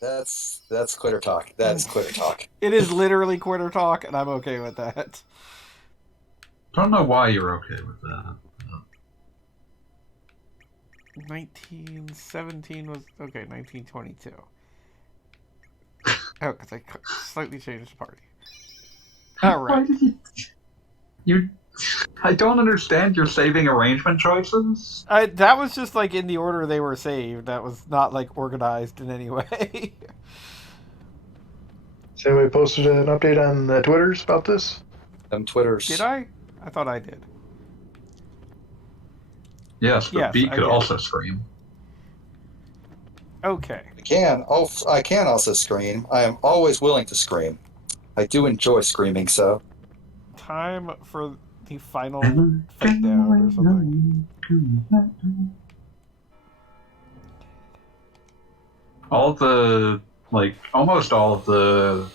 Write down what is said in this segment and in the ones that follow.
That's quitter talk. That's quitter talk. It is literally quitter talk, and I'm okay with that. Don't know why you're okay with that. 1917 was okay. 1922. Oh, because I slightly changed the party. All Why right. did you? I don't understand your saving arrangement choices. That was just like in the order they were saved. That was not like organized in any way. So we posted an update on the Twitters about this. Twitters. Did I? I thought I did. Yes, but Yes, B I could did. also scream. Okay. I can also scream. I am always willing to scream. I do enjoy screaming, so. Time for the final fight down or something. Almost all of the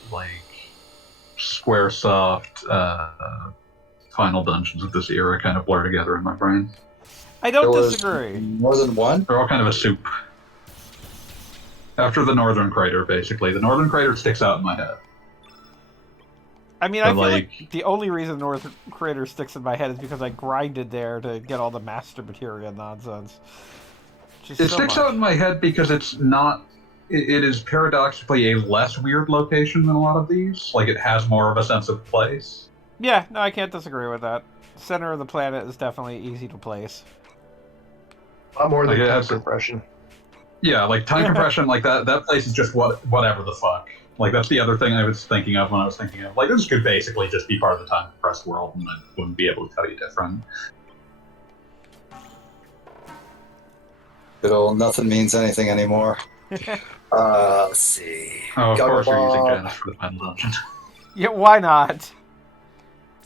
Squaresoft final dungeons of this era kind of blur together in my brain. I don't There was disagree. more than one? They're all kind of a soup. After the Northern Crater, basically. The Northern Crater sticks out in my head. I mean, I But, feel like the only reason North Crater sticks in my head is because I grinded there to get all the master materia nonsense. It sticks out in my head because it's not... It is paradoxically a less weird location than a lot of these. Like, it has more of a sense of place. Yeah, no, I can't disagree with that. Center of the planet is definitely easy to place. A lot more than Like, it time has a- compression. Yeah, like, time compression, like, that place is just whatever the fuck. Like, that's the other thing I was thinking of when I was thinking of, like, this could basically just be part of the time compressed world, and I wouldn't be able to tell you different. Good old nothing means anything anymore. Let's see. Oh, of course you're using Guggerbob. Janice for the final dungeon. Yeah, why not?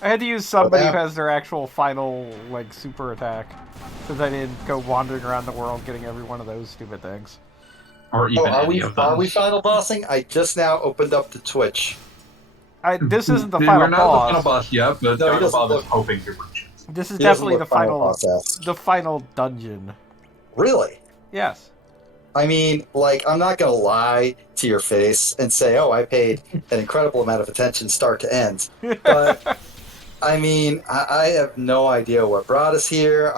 I had to use somebody Well, who has their actual final, like, super attack. Since I didn't go wandering around the world getting every one of those stupid things. Or even Are any we of them. are we final bossing? I just now opened up the Twitch. This isn't the We're final not the final boss. boss yet, but No, he doesn't Guggerbob look- is hoping to reach it. This is He doesn't definitely look the boss-esque. final dungeon. Really? Yes. I mean, like, I'm not gonna lie to your face and say, "Oh, I paid an incredible amount of attention, start to end." But I mean, I have no idea what brought us here.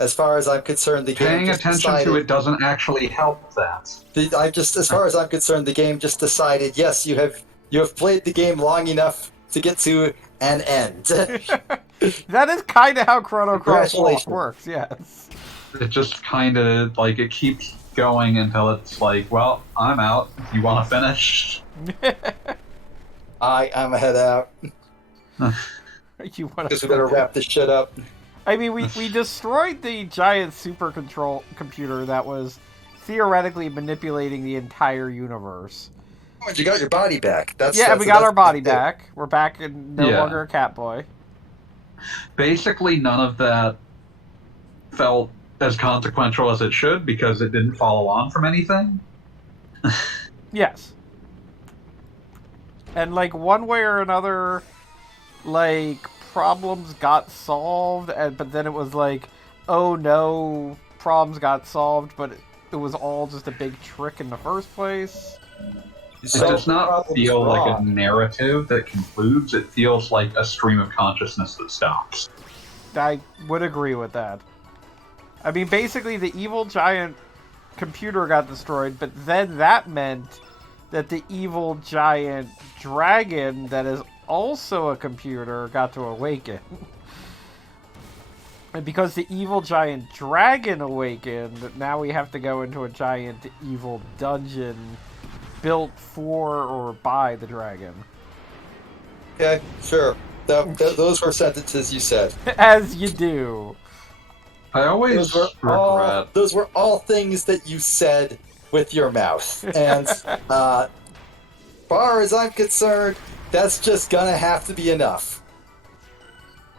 As far as I'm concerned, the game Paying just attention decided. to it doesn't actually help that. As far as I'm concerned, the game just decided. Yes, you have played the game long enough to get to an end. That is kind of how Chrono Cross Congratulations. works, yes. It just kind of, like, it keeps going until it's like, well, I'm out. You want to finish? I'm head out. You want Because we better wrap this shit up. I mean, we destroyed the giant super control computer that was theoretically manipulating the entire universe. Oh, and you got your body back. That's We got our body that's- back. We're back and no Yeah. longer a cat boy. Basically, none of that felt as consequential as it should because it didn't follow on from anything. Yes. And like one way or another, like problems got solved, but then it was like, oh no, problems got solved, but it was all just a big trick in the first place. It does not feel like a narrative that concludes. It feels like a stream of consciousness that stops. I would agree with that. I mean, basically, the evil giant computer got destroyed, but then that meant that the evil giant dragon that is also a computer got to awaken. And because the evil giant dragon awakened, now we have to go into a giant evil dungeon built for or by the dragon. Okay, sure. Those were sentences you said. As you do. I always regret. Those were all things that you said with your mouth. And far as I'm concerned, that's just gonna have to be enough.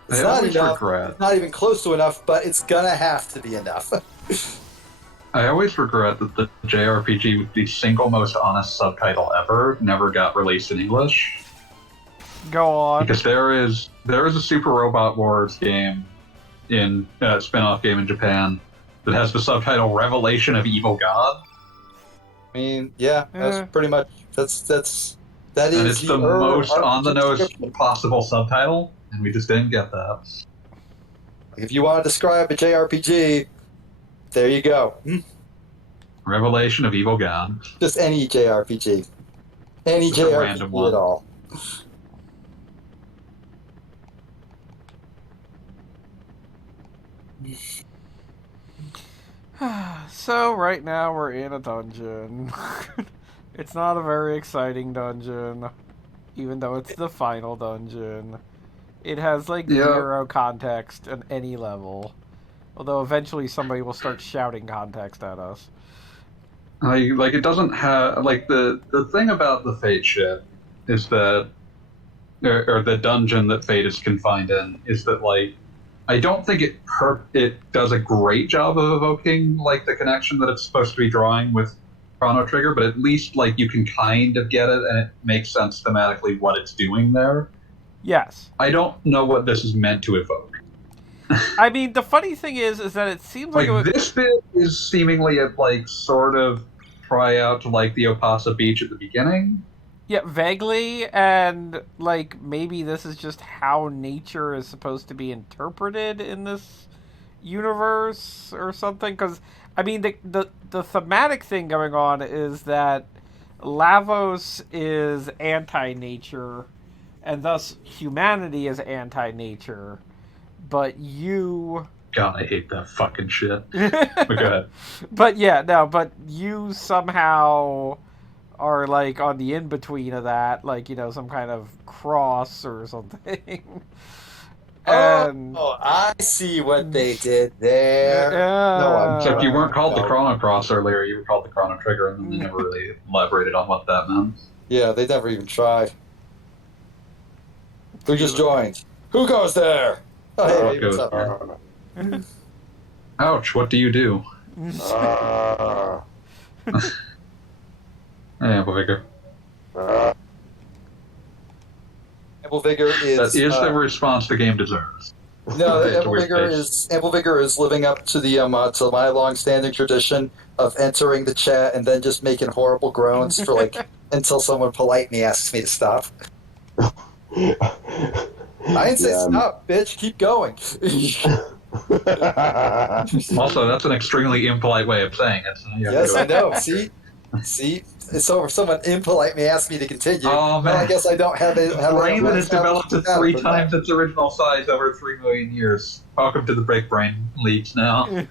It's I not always enough. regret. It's not even close to enough, but it's gonna have to be enough. I always regret that the JRPG with the single most honest subtitle ever never got released in English. Go on. Because there is a Super Robot Wars game in spin-off game in Japan that has the subtitle Revelation of Evil God. I mean, yeah, that's pretty much that is And it's the most on the nose possible subtitle, and we just didn't get that. If you want to describe a JRPG, there you go. Revelation of Evil God. Just any JRPG. Any Just a JRPG random one. at all. So right now we're in a dungeon. It's not a very exciting dungeon, even though it's the final dungeon. It has like zero context at any level. Although eventually somebody will start shouting context at us. Like it doesn't have like the thing about the Fate shit is that or the dungeon that Fate is confined in is that like I don't think it does a great job of evoking like the connection that it's supposed to be drawing with Chrono Trigger, but at least like you can kind of get it and it makes sense thematically what it's doing there. Yes. I don't know what this is meant to evoke. I mean, the funny thing is that it seems like this bit is seemingly a like sort of try out to like the Opasa Beach at the beginning. Yeah, vaguely, and like maybe this is just how nature is supposed to be interpreted in this universe or something. Because I mean, the thematic thing going on is that Lavos is anti-nature, and thus humanity is anti-nature. But you... God, I hate that fucking shit. But go ahead. But you somehow are, like, on the in-between of that. Like, you know, some kind of cross or something. And... Oh, I see what they did there. Except you weren't called the Chrono Cross earlier, you were called the Chrono Trigger, and they never really elaborated on what that meant. Yeah, they never even tried. Who just joined? Who goes there? Oh, hey, what's up, man? Ouch, what do you do? Hey, Ample Vigor. Ample Vigor is... That is the response the game deserves. No, Ample Vigor is living up to the to my long-standing tradition of entering the chat and then just making horrible groans for like until someone politely asks me to stop. I didn't say stop, bitch. Keep going. Also, that's an extremely impolite way of saying it. So yes, I know. See. So if someone impolitely asked me to continue, oh, man. Well, I guess I don't have a brain that has developed to 3 times its original size over 3 million years. Welcome to the Break Brain leaks now. And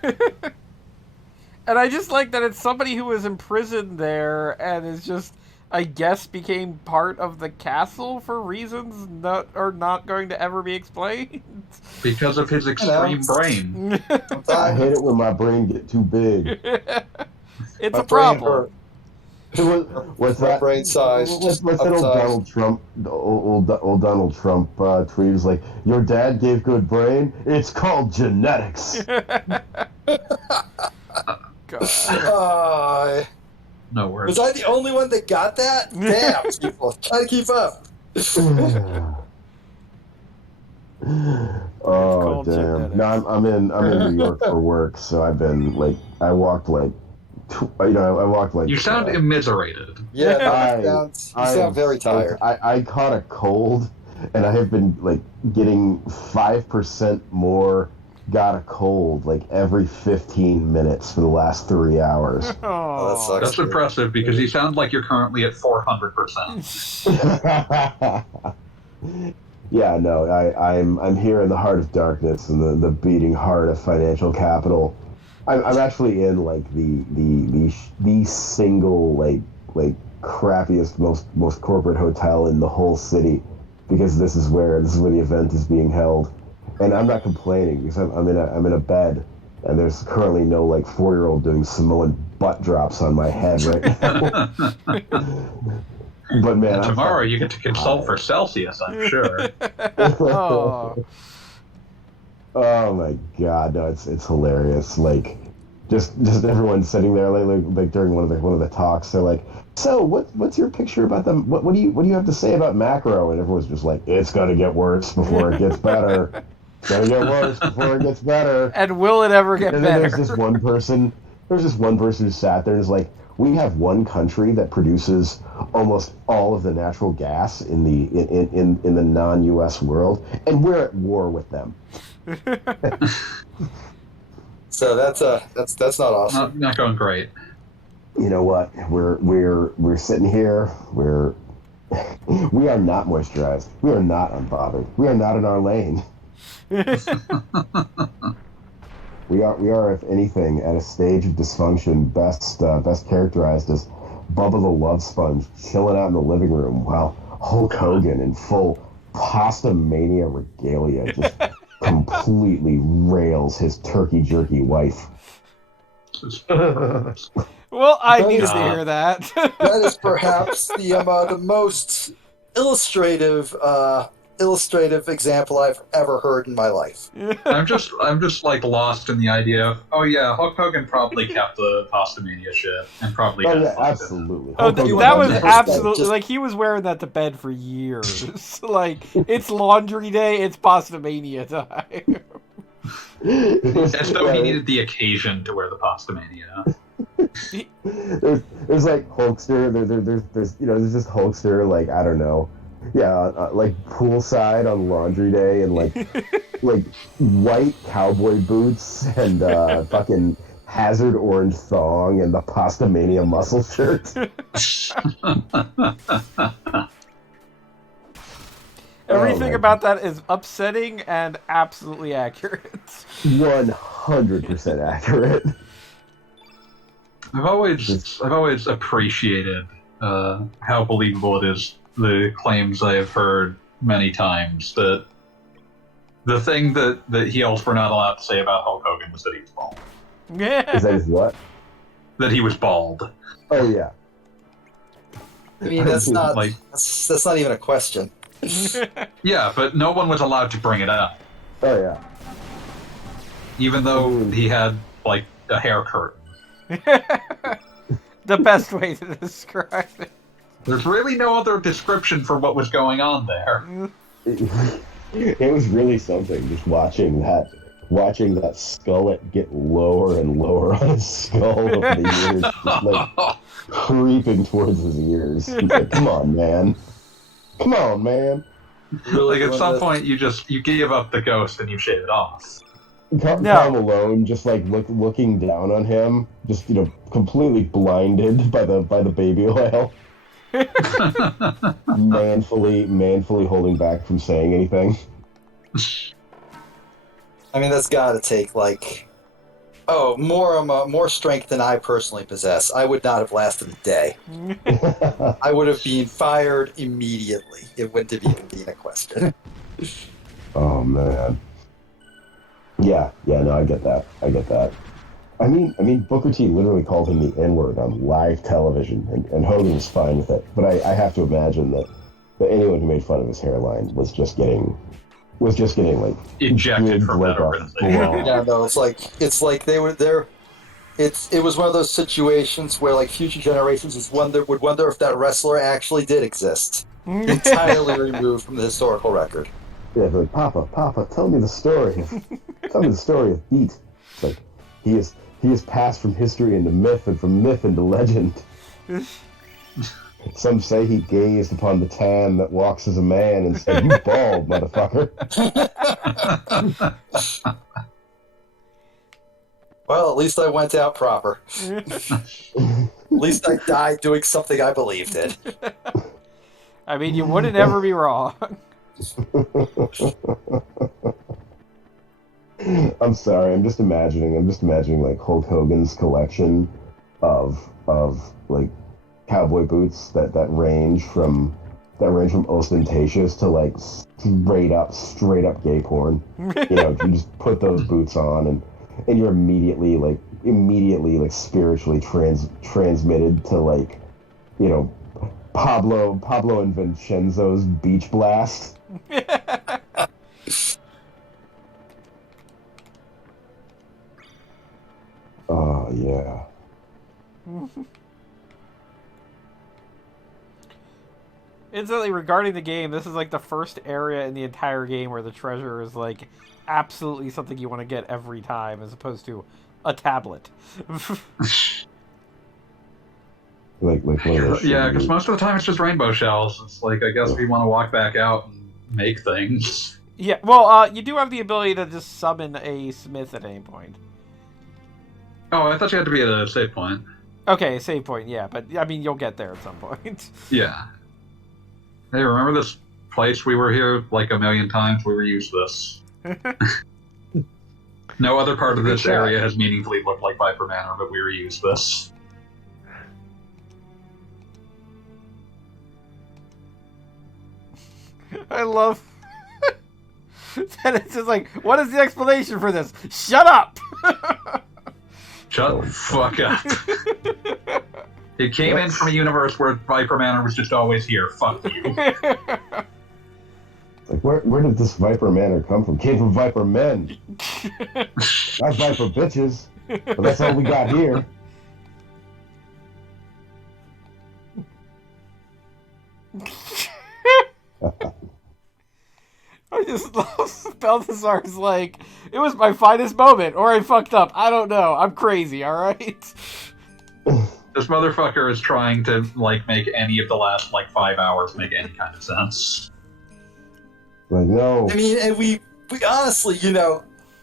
I just like that it's somebody who was imprisoned there and is just, I guess, became part of the castle for reasons that are not going to ever be explained. Because of his extreme brain. I hate it when my brain get too big. It's a problem. What's that? Brain size. What's that old Donald Trump? Old Donald Trump tweet was like, "Your dad gave good brain. It's called genetics." God. No worries. Was I the only one that got that? Damn, people, try to keep up. Oh damn! No, I'm in New York for work, so I've been like I walked like. You sound immiserated. Yeah, you sound very tired. I caught a cold, and I have been like getting 5% more got a cold like every 15 minutes for the last 3 hours. Oh, that sucks. That's impressive because you sound like you're currently at 400%. Yeah, no, I'm here in the heart of darkness and the beating heart of financial capital. I'm actually in like the single like crappiest most corporate hotel in the whole city because this is where the event is being held, and I'm not complaining because I'm in a bed and there's currently no like 4-year-old doing Samoan butt drops on my head right now. But man, tomorrow you get to consult for Celsius, I'm sure. Oh my god, no, it's hilarious. Like, just everyone sitting there like during one of the talks, they're like, "So what's your picture about them? What do you have to say about macro?" And everyone's just like, "It's gonna get worse before it gets better. It's gonna get worse before it gets better." And will it ever get better? There's just one person who sat there and is like, we have one country that produces almost all of the natural gas in the non-U.S. world, and we're at war with them. So that's not awesome. Not going great. You know what? We're sitting here. We are not moisturized. We are not unbothered. We are not in our lane. We are, if anything, at a stage of dysfunction best characterized as Bubba the Love Sponge chilling out in the living room while Hulk Hogan in full pasta mania regalia just completely rails his turkey jerky wife. Well, I That needed is- to hear that. That is perhaps the most illustrative example I've ever heard in my life. I'm just like lost in the idea of, oh yeah, Hulk Hogan probably kept the pasta mania shit and probably Oh had yeah, fun with it. absolutely. Oh, Hulk Hogan that was 100% absolutely just- like he was wearing that to bed for years. Like it's laundry day, it's pasta mania time. As though he needed the occasion to wear the pasta mania. There's like Hulkster. There's just Hulkster. Like I don't know, like poolside on laundry day and like like white cowboy boots and fucking hazard orange thong and the pasta mania muscle shirt. Everything my- about that is upsetting and absolutely accurate. 100% accurate. I've always appreciated how believable it is, the claims I have heard many times that the thing that heels were not allowed to say about Hulk Hogan was that he was bald. Yeah. Is that his what? That he was bald. Oh yeah. I mean, that's not Like- that's not even a question. Yeah, but no one was allowed to bring it up, Oh yeah. even though he had like a hair curtain. The best way to describe it. There's really no other description for what was going on there. It was really something just watching that skullet get lower and lower on his skull over the years, just like creeping towards his ears. He's like, come on, man. Really, Like at one some of the- point, you give up the ghost and you shave it off. Carl Malone just like looking down on him, just completely blinded by the baby oil, manfully holding back from saying anything. I mean, that's got to take like, more strength than I personally possess. I would not have lasted a day. I would have been fired immediately. It wouldn't have even been a question. Oh man. Yeah, no, I get that. I mean, Booker T literally called him the N-word on live television, and Hogan was fine with it. But I have to imagine that anyone who made fun of his hairline was just getting like Ejected from that blood off organization. bra. Yeah, no, it's like they were there. It was one of those situations where like future generations would wonder if that wrestler actually did exist, entirely removed from the historical record. Yeah, they're like, Papa, tell me the story of Pete. It's like he is passed from history into myth, and from myth into legend. Some say he gazed upon the tan that walks as a man and said, "You bald, motherfucker." Well, at least I went out proper. At least I died doing something I believed in. I mean, you wouldn't ever be wrong. I'm sorry. I'm just imagining like Hulk Hogan's collection of like cowboy boots that range from ostentatious to like straight up gay porn. You just put those boots on and you're immediately like spiritually transmitted to like Pablo and Vincenzo's Beach Blast. Oh yeah. Incidentally, regarding the game, this is like the first area in the entire game where the treasure is like absolutely something you want to get every time, as opposed to a tablet. Like one of those Yeah, shitty- because most of the time it's just rainbow shells. It's like, I guess we want to walk back out and make things. Yeah, well, you do have the ability to just summon a smith at any point. Oh, I thought you had to be at a save point. Okay, save point, yeah, but I mean, you'll get there at some point. Yeah. Hey, remember this place we were here like a million times? We reused this. No other part of this area has meaningfully looked like Viper Manor, but we reused this. I love that it's just like, what is the explanation for this? Shut up! Shut the fuck up. It came in from a universe where Viper Manor was just always here. Fuck you. Like, where did this Viper Manor come from? Came from Viper Men. Not Viper bitches. But that's all we got here. I just love Balthazar's like, it was my finest moment, or I fucked up. I don't know. I'm crazy, alright? This motherfucker is trying to, like, make any of the last, like, 5 hours make any kind of sense. Like, no. I mean, and we honestly,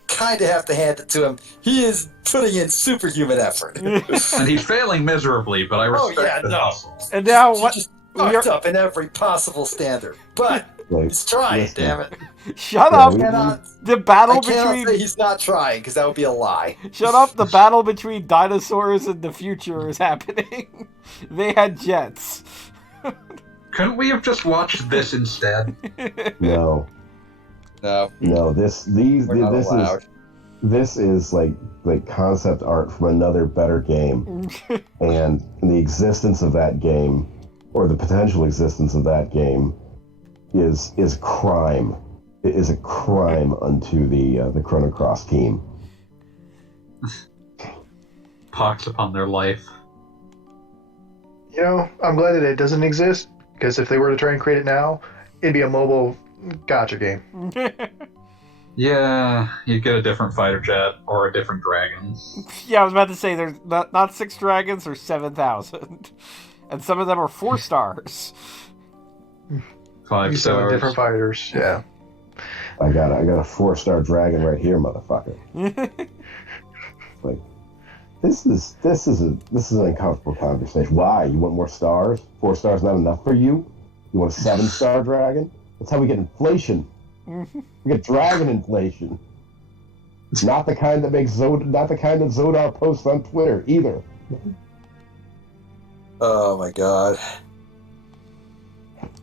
kind of have to hand it to him. He is putting in superhuman effort. And he's failing miserably, but I respect the hustle. And now He what? just fucked up in every possible standard. But Like, he's trying, listen. damn it. Shut Yeah, up! we- The battle I cannot between say he's not trying, because that would be a lie. Shut up! The battle between dinosaurs and the future is happening. They had jets. Couldn't we have just watched this instead? No. No, This we're not allowed. is like concept art from another better game. And the existence of that game, or the potential existence of that game, is crime. It is a crime unto the Chrono Cross team. Pox upon their life. I'm glad that it doesn't exist, because if they were to try and create it now, it'd be a mobile gotcha game. Yeah, you'd get a different fighter jet or a different dragon. Yeah, I was about to say there's not 6 dragons or 7,000, and some of them are 4 stars. 5 Use 7 stars. different fighters. Yeah. I got a 4-star dragon right here, motherfucker. Like, this is an uncomfortable conversation. Why? You want more stars? 4 stars not enough for you? You want a 7-star dragon? That's how we get inflation. We get dragon inflation. Not the kind that makes not the kind that Zodar posts on Twitter either. Oh my god.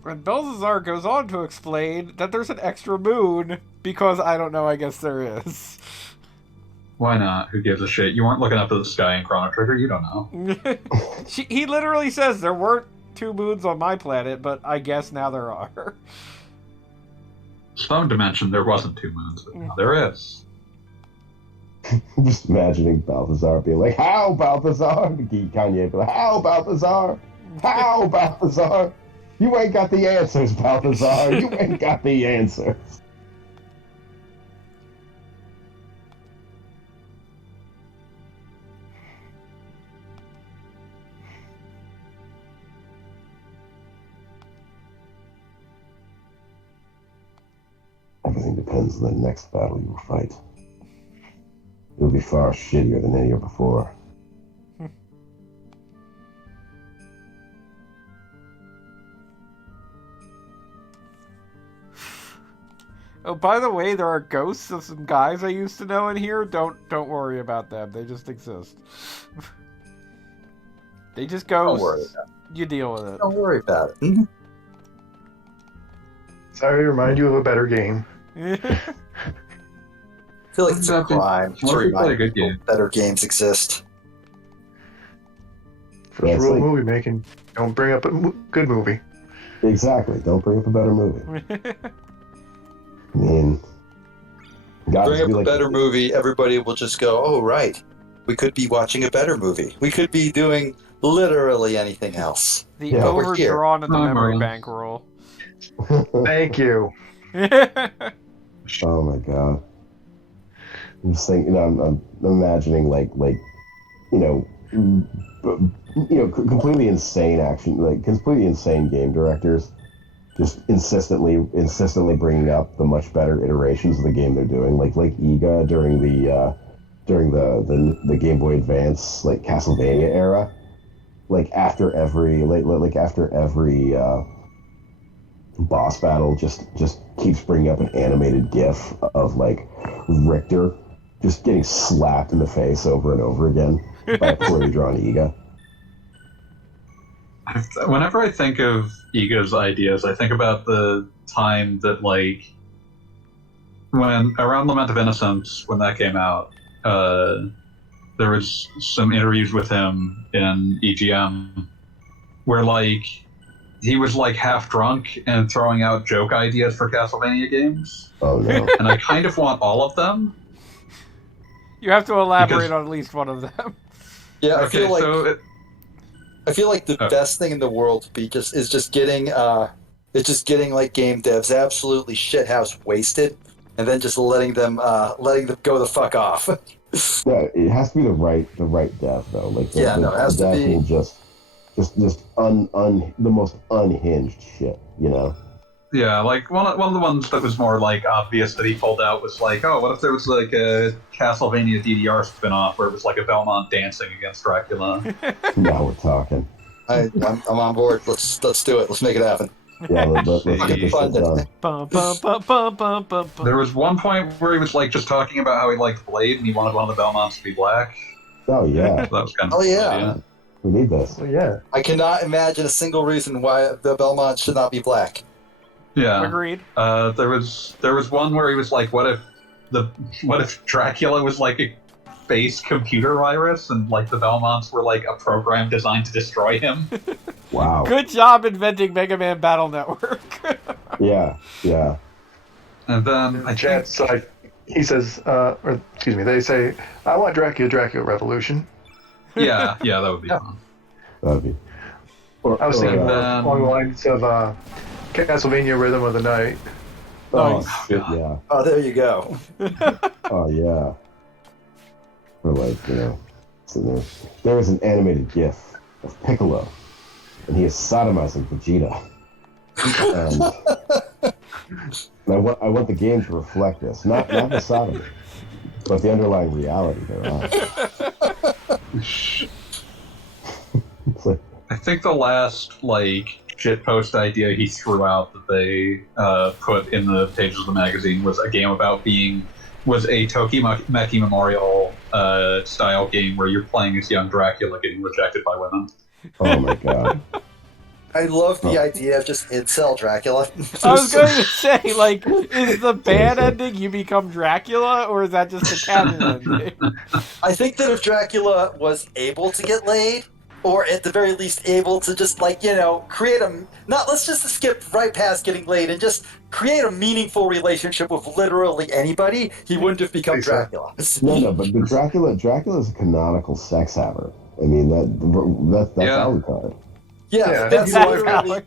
And Balthazar goes on to explain that there's an extra moon, because I don't know, I guess there is. Why not? Who gives a shit? You weren't looking up at the sky in Chrono Trigger, you don't know. He literally says there weren't 2 moons on my planet, but I guess now there are. Some dimension there wasn't 2 moons, but now there is. I'm just imagining Balthazar being like, "How, Balthazar?" Kanye be like, "How, Balthazar? How, Balthazar? You ain't got the answers, Balthazar. You ain't got the answers." Everything depends on the next battle you will fight. It will be far shittier than any year before. Oh, by the way, there are ghosts of some guys I used to know in here. Don't worry about them. They just exist. They just ghosts. Don't worry about it. You deal with it. Don't worry about it. Sorry to remind you of a better game. I feel like it's a crime to What if we play a remind good people game? better games exist. First Yeah, it's rule of like- movie making: don't bring up a good movie. Exactly. Don't bring up a better movie. I mean, God, Bring it'd up be a like- better movie, everybody will just go, "Oh, right. We could be watching a better movie. We could be doing literally anything else." The Yeah. We're here. overdrawn at the I'm memory wrong. bank rule. Thank you. Oh my god. I'm just thinking, I'm imagining like completely insane action, like completely insane game directors, just insistently bringing up the much better iterations of the game they're doing, like Iga during the Game Boy Advance, like Castlevania era, like after every boss battle, just keeps bringing up an animated GIF of like Richter just getting slapped in the face over and over again by a poorly drawn Iga. Whenever I think of Iga's ideas, I think about the time that, like, when around Lament of Innocence, when that came out, there was some interviews with him in EGM where, like, he was, like, half drunk and throwing out joke ideas for Castlevania games. Oh no! And I kind of want all of them. You have to elaborate on at least one of them. Yeah, I Okay, feel like the best thing in the world is just getting like game devs absolutely shithouse wasted, and then just letting them go the fuck off. Yeah, it has to be the right dev though. Like the has to dev be. will just the most unhinged shit, you know. Yeah, like one of the ones that was more like obvious that he pulled out was like, oh, what if there was like a Castlevania DDR spin-off where it was like a Belmont dancing against Dracula? Now we're talking. I'm on board. Let's do it. Let's make it happen. Yeah, let's get this shit done. There was one point where he was like just talking about how he liked Blade and he wanted one of the Belmonts to be black. Oh yeah, That was kind of Oh cool yeah. idea. we need this. Well, yeah. I cannot imagine a single reason why the Belmont should not be black. Yeah. Agreed. There was one where he was like, what if Dracula was like a base computer virus and like the Belmonts were like a program designed to destroy him? Wow. Good job inventing Mega Man Battle Network. Yeah. And then I Chat side, he says, or excuse me, they say, I want Dracula Revolution. yeah, that would be fun. That'd be. I was thinking more then- along the lines of Castlevania Rhythm of the Night. Oh Nice. shit, yeah. Oh, there you go. Oh yeah. Or like, so there was an animated GIF of Piccolo, and he is sodomizing Vegeta. And I want the game to reflect this, not the sodomy, but the underlying reality thereof. It's like, I think the last like shitpost idea he threw out that they put in the pages of the magazine was a game about was a Tokimeki Memorial style game where you're playing as young Dracula getting rejected by women. oh my god. I love the idea of just incel Dracula. I was going to say, like, is the bad ending you become Dracula, or is that just a canon ending? I think that if Dracula was able to get laid, or at the very least able to just create let's just skip right past getting laid and just create a meaningful relationship with literally anybody, he wouldn't have become Dracula. No, but the Dracula is a canonical sex haver. I mean that's Yeah. Alucard. Yeah, that's that's literally-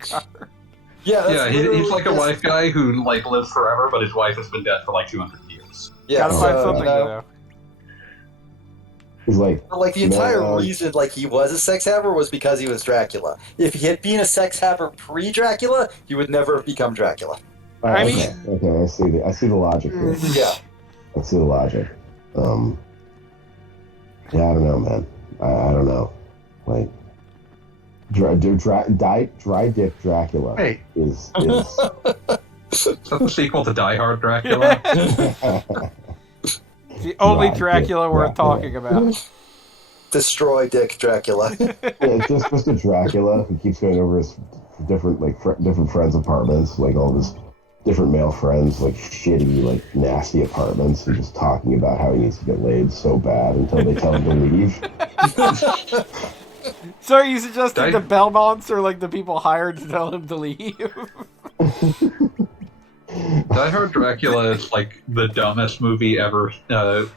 literally. He's like a wife guy who like lives forever, but his wife has been dead for like 200 years. Yeah, Gotta find so, something to He's like, Like the entire reason, like he was a sex haver, was because he was Dracula. If he had been a sex haver pre-Dracula, he would never have become Dracula. I okay, I see the logic here. Yeah, I see the logic. Yeah, I don't know, man. I don't know. Like, dry dick Dracula Hey. is Is that the sequel to Die Hard Dracula? The only Right, Dracula yeah, worth yeah. talking about. destroy Dick Dracula. yeah, just a Dracula who keeps going over his different different friends' apartments, like all of his different male friends, like shitty, like nasty apartments, and just talking about how he needs to get laid so bad until they tell him to leave. So are you suggesting Die- the Belmonts are like the people hired to tell him to leave? Die Hard Dracula is like the dumbest movie ever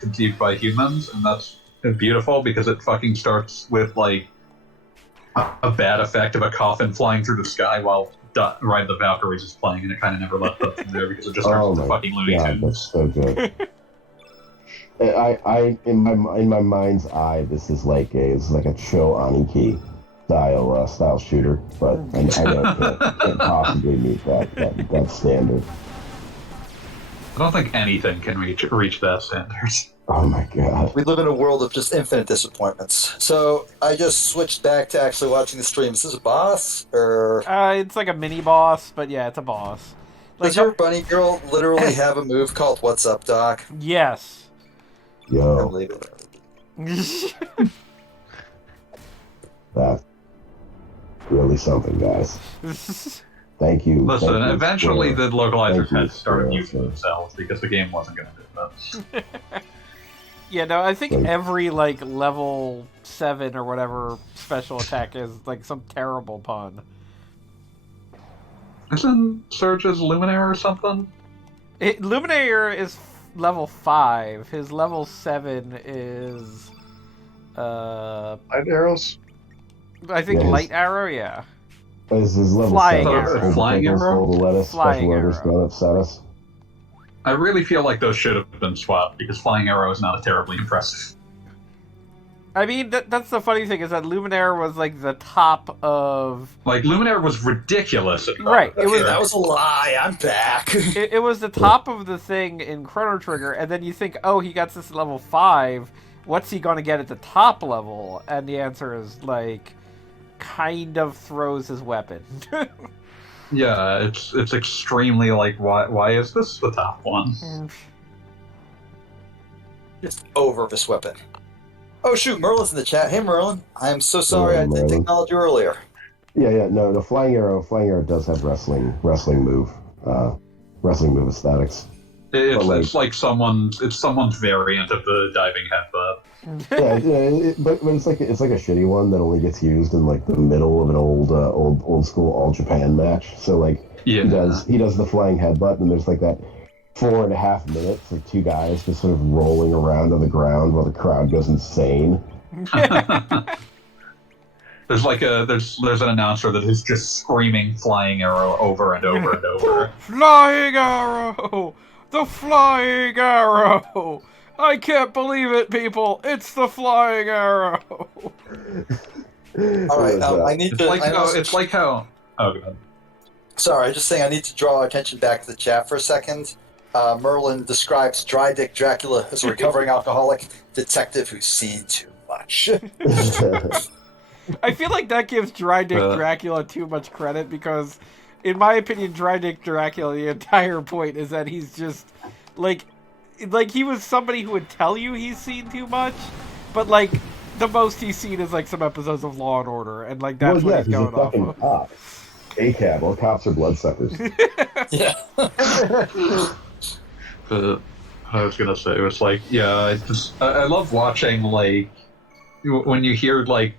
conceived by humans, and that's beautiful because it fucking starts with like a bad effect of a coffin flying through the sky while Ride of the Valkyries is playing, and it kind of never left up from there because it just starts Oh with the my fucking Looney god, Tunes. that's so good. I in my mind's eye, this is like a Cho Aniki. style shooter, but I know it can't possibly meet that standard. I don't think anything can reach that standard. Oh my god. We live in a world of just infinite disappointments. So I just switched back to actually watching the stream. Is this a boss? Or It's like a mini boss, but yeah, it's a boss. Like, does your bunny girl literally have a move called What's Up, Doc? yes. I Yo, believe it. that's really something, guys. Thank you. Listen, thank you, eventually Square. the localizers Thank you, had to start Square, abusing for- themselves because the game wasn't going to do that. Yeah, no, I think Like- every like level 7 or whatever special attack is like some terrible pun. Isn't Serge's Luminaire or something? Luminaire is level 5. His level 7 is Light arrows. I think Yeah, his- light arrow, yeah. Is his level Flying 7 arrow. Flying arrow? the lettuce Flying special orders arrow. don't upset us? I really feel like those should have been swapped because Flying Arrow is not a terribly impressive. I mean, that's the funny thing is that Luminaire was like the top of Like, Luminaire was ridiculous. Right, it was- That was a lie. I'm back. it was the top of the thing in Chrono Trigger, and then you think, oh, he got this level 5. What's he gonna get at the top level? And the answer is like, kind of throws his weapon. Yeah, it's extremely like, why is this the top one? Just over this weapon. Oh shoot, Merlin's in the chat. Hey Merlin, I'm so sorry Hello, I didn't Merlin. acknowledge you earlier. Yeah. No, the flying arrow does have wrestling move aesthetics. It's like someone's variant of the diving headbutt. But it's like a shitty one that only gets used in like the middle of an old school All Japan match. So like Yeah. he does the flying headbutt, and there's like that 4.5 minutes of two guys just sort of rolling around on the ground while the crowd goes insane. There's an announcer that is just screaming Flying Arrow over and over and over. Flying arrow! The flying arrow! I can't believe it, people! It's the flying arrow! All right, I need to. Oh god. Sorry, I'm just saying I need to draw our attention back to the chat for a second. Merlin describes Dry Dick Dracula as a recovering alcoholic detective who's seen too much. I feel like that gives Dry Dick Dracula too much credit because, in my opinion, Dry Dick Dracula, the entire point is that he's just, like he was somebody who would tell you he's seen too much, but, like, the most he's seen is, like, some episodes of Law & Order, and, like, that's what he's he's a going off fucking of. cop. ACAB, all cops are bloodsuckers. Yeah. I was gonna say, it was like, yeah, I love watching, like, when you hear, like,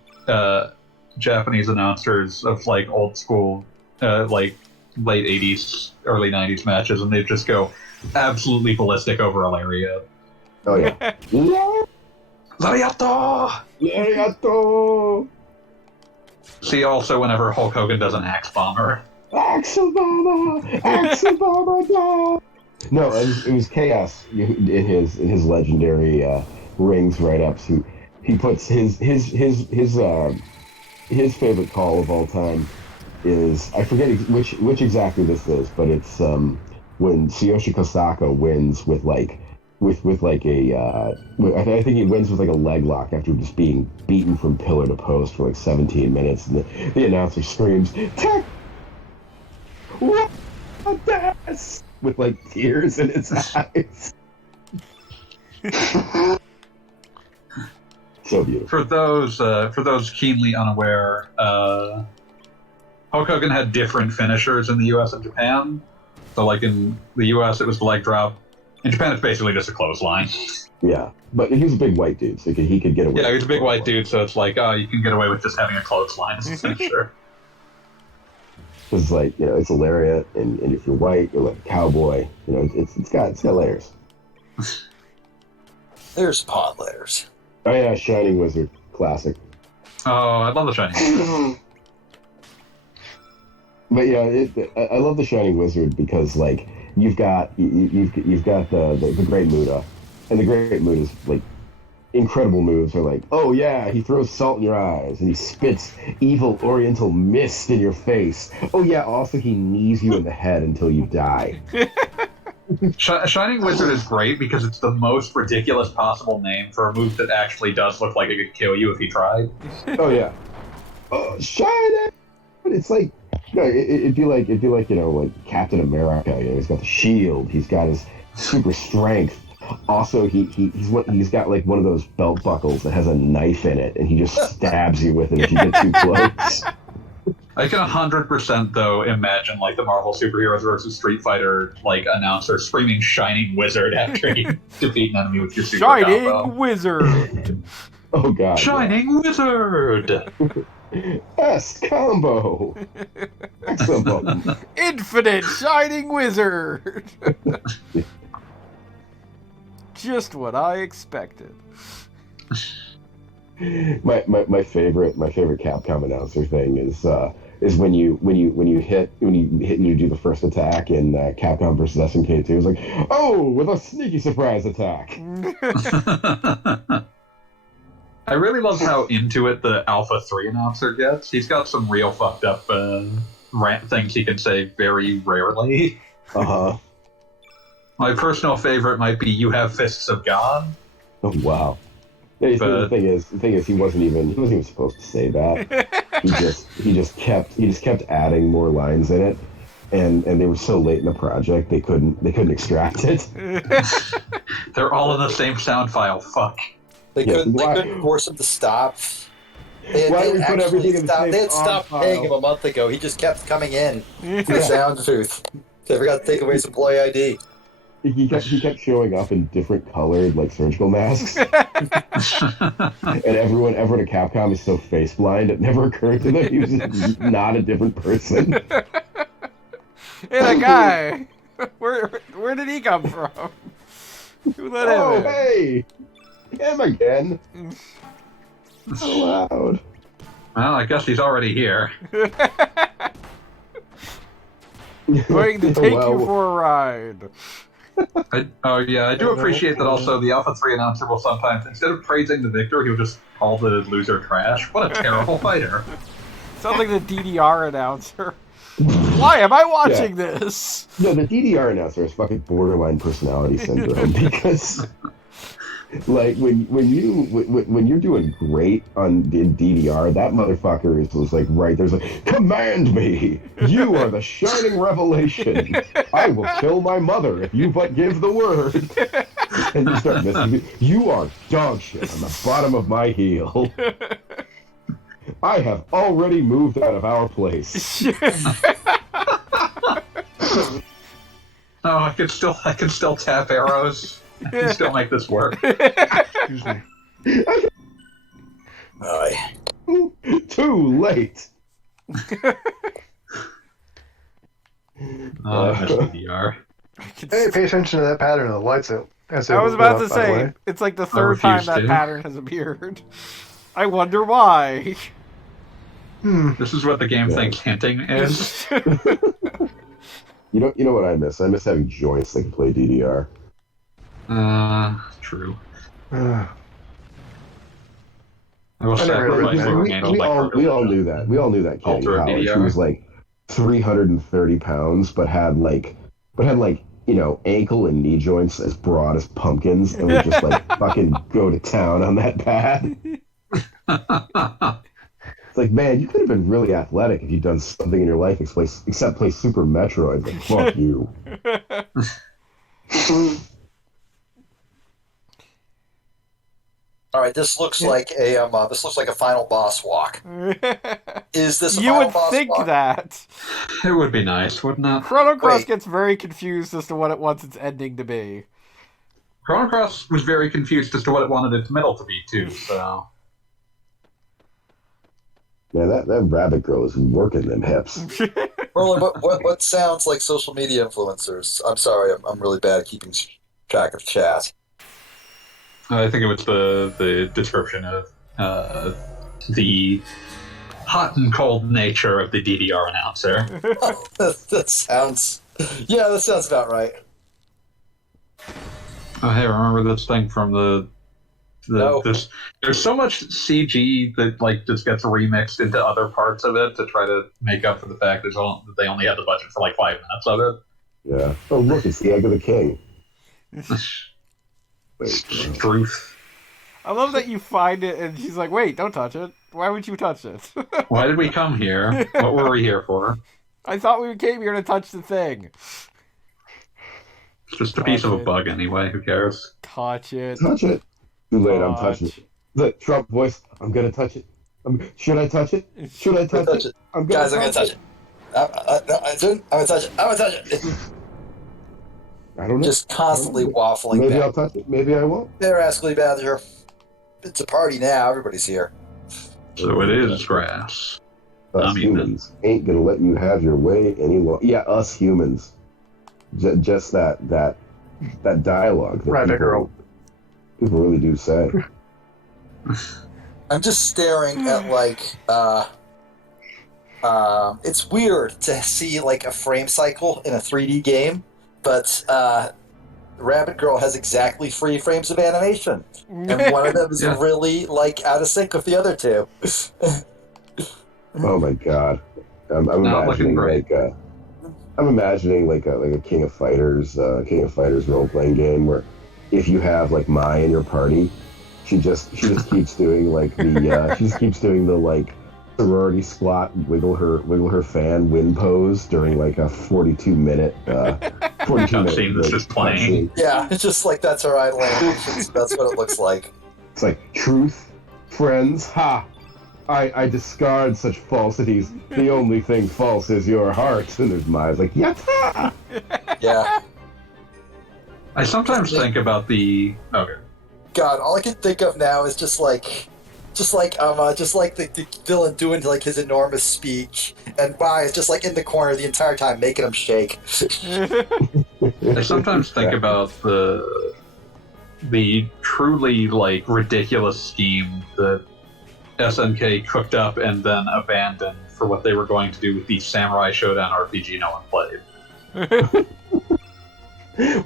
Japanese announcers of, like, old school, like, late 80s, early 90s matches, and they just go absolutely ballistic over a lariat. Oh yeah. Lariato! Lariato! See also whenever Hulk Hogan does an axe bomber. Axel Bomber! Axel Bomber! No! No, it was Chaos in his legendary rings write-ups. He puts his favorite call of all time is, I forget which exactly this is, but it's when Tsuyoshi Kosaka wins with a I think he wins with like a leg lock after just being beaten from pillar to post for like 17 minutes, and the announcer screams, "Tech! What this?" with like tears in his eyes. So beautiful. For those keenly unaware, Hulk Hogan had different finishers in the U.S. and Japan. So, like in the U.S., it was the leg drop. In Japan, it's basically just a clothesline. Yeah, but he was a big white dude, so he could get away. Yeah, he's a big white dude, so it's like, oh, you can get away with just having a clothesline as a finisher. It's like, it's a lariat, and if you're white, you're like a cowboy. It's got layers. There's pawn layers. Oh yeah, Shining Wizard, classic. Oh, I love the Shining. But yeah, I love the Shining Wizard because like you've got the Great Muda, and the Great Muda is like incredible moves are like, oh yeah, he throws salt in your eyes and he spits evil oriental mist in your face. Oh yeah, also he knees you in the head until you die. Shining Wizard is great because it's the most ridiculous possible name for a move that actually does look like it could kill you if he tried. Oh yeah. Oh, Shining! It's like, it'd be like like Captain America. He's got the shield. He's got his super strength. Also, he's got like one of those belt buckles that has a knife in it, and he just stabs you with it if you get too close. I can 100% though imagine like the Marvel Superheroes versus Street Fighter like announcer screaming "Shining Wizard" after you defeat an enemy with your super Shining combo. Wizard! Oh god. Shining Wizard! S combo. Excellent. Infinite Shining Wizard! Just what I expected. My favorite Capcom announcer thing is when you hit and you do the first attack in Capcom versus SNK2. It's like, oh, with a sneaky surprise attack. I really love how into it the Alpha 3 announcer gets. He's got some real fucked up rant things he can say very rarely. Uh-huh. My personal favorite might be "You have fists of God." Oh wow. Yeah, the thing is, he wasn't even supposed to say that. he just kept adding more lines in it, and they were so late in the project they couldn't extract it. They're all in the same sound file. Fuck. They couldn't force him to stop. They had stopped paying him a month ago. He just kept coming in to the sound booth. They forgot to take away his employee ID. He kept showing up in different colored like surgical masks, and everyone at Capcom is so face blind it never occurred to them he was not a different person. Hey, that guy! Where did he come from? Who let him in? Oh, hey! Him again! So loud. Well, I guess he's already here. Going to take you for a ride. I do appreciate that also the Alpha 3 announcer will sometimes, instead of praising the victor, he'll just call the loser trash. What a terrible fighter. Sounds like the DDR announcer. Why am I watching this? No, the DDR announcer is fucking borderline personality syndrome because, like, when you're doing great in DDR, that motherfucker was like right there's like, command me. You are the shining revelation. I will kill my mother if you but give the word. And you start missing. You are dog shit on the bottom of my heel. I have already moved out of our place. Oh, I can still tap arrows. I can still make this work. Excuse me. Too late. DDR. Hey, pay attention to that pattern of the lights out. I was about to say, it's like the third time that pattern has appeared. I wonder why. This is what the game thinks hinting is. You know what I miss? I miss having joints that can play DDR. True. I will sacrifice we all knew that. We all knew that kid in college who was like 330 pounds, but had like ankle and knee joints as broad as pumpkins, and would just like fucking go to town on that pad. It's like, man, you could have been really athletic if you'd done something in your life except play Super Metroid. Like, fuck you. All right, this looks like a final boss walk. Is this a you final would boss think walk? that. It would be nice, wouldn't it? Chrono Cross Wait. gets very confused as to what it wants its ending to be. Chrono Cross was very confused as to what it wanted its middle to be, too, so... Man, that rabbit girl is working them hips. Roland, what sounds like social media influencers? I'm sorry, I'm really bad at keeping track of chat. I think it was the description of the hot and cold nature of the DDR announcer. that sounds about right. Oh, hey, remember this thing from the No. There's so much CG that like just gets remixed into other parts of it to try to make up for the fact that they only had the budget for like 5 minutes of it. Yeah. Oh, look, it's the egg of the king. Wait, Truth. I love that you find it and she's like, wait, don't touch it. Why would you touch it? Why did we come here? What were we here for? I thought we came here to touch the thing. It's just a piece of a bug anyway. Who cares? Touch it. touch it. Too late, I'm Touch. touching it. The Trump voice, I'm gonna touch it. Should I touch it? Should I touch it? I'm Guys, I'm gonna touch it. I'm gonna touch it. I'm gonna touch it. I don't know. Just constantly waffling Maybe back. I'll touch it. Maybe I won't. There, Rascally Badger. It's a party now. Everybody's here. So it is grass. Us I'm humans ain't gonna let you have your way any longer. Yeah, us humans. Just that dialogue. That Right, girl. People really do say. I'm just staring at it's weird to see like a frame cycle in a 3D game, but Rabbit Girl has exactly 3 frames of animation, and one of them is Yeah. really like out of sync with the other 2. Oh my god. I'm Not looking imagining great. I'm imagining like a King of Fighters role playing game where if you have like Mai in your party, she just keeps doing like the she just keeps doing the like sorority squat, wiggle her fan win pose during like a 42 minute Cutscene that's just playing. cutscene. Yeah, it's just like that's her idle animations. That's what it looks like. It's like truth, friends, ha! I discard such falsities. The only thing false is your heart. And there's Mai's like, yatta! Yeah. I sometimes think about the. Okay. God, all I can think of now is just like the villain doing like his enormous speech, and Mai is just like in the corner the entire time making him shake. I sometimes think about the truly like ridiculous scheme that SNK cooked up and then abandoned for what they were going to do with the Samurai Showdown RPG no one played.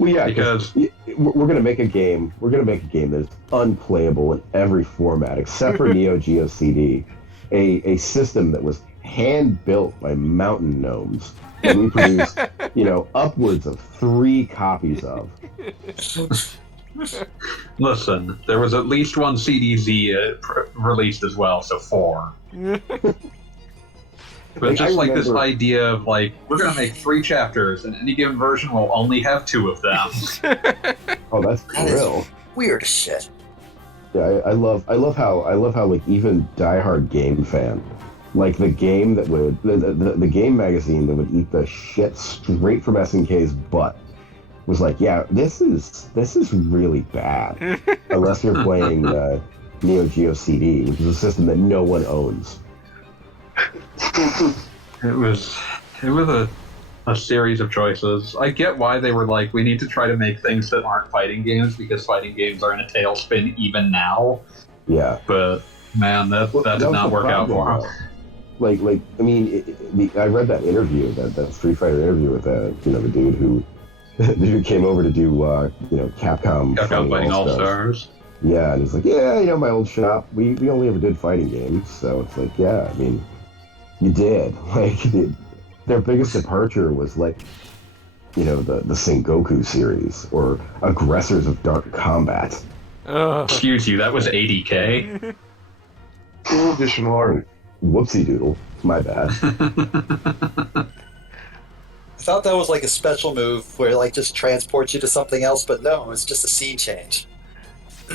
Well, yeah, Because we're gonna make a game. We're gonna make a game that is unplayable in every format except for Neo Geo CD, a system that was hand built by mountain gnomes that we produced, upwards of 3 copies of. listen, there was at least one CDZ released as well, so 4. But Like, just I like this remember- idea of like, we're gonna make 3 chapters, and any given version will only have 2 of them. Oh, that's That is real. weird as shit. Yeah, I love how like even diehard game fan, like the game that would the game magazine that would eat the shit straight from SNK's butt was like, yeah, this is really bad unless you're playing Neo Geo CD, which is a system that no one owns. It was a series of choices. I get why they were like, we need to try to make things that aren't fighting games because fighting games are in a tailspin even now. Yeah. But man, that Well, did was not the work out for problem, them. though. Like I mean, I read that interview, that Street Fighter interview with the dude who the dude came over to do Capcom Fighting All Stars. Yeah, and he's like, yeah, my old shop, we only ever did fighting games, so it's like, yeah, I mean, you did. Like, their biggest departure was like, the Sengoku series or Aggressors of Dark Combat. Excuse you, that was 80K. Edition Lord. Whoopsie doodle, my bad. I thought that was like a special move where it like just transports you to something else, but no, it's just a scene change.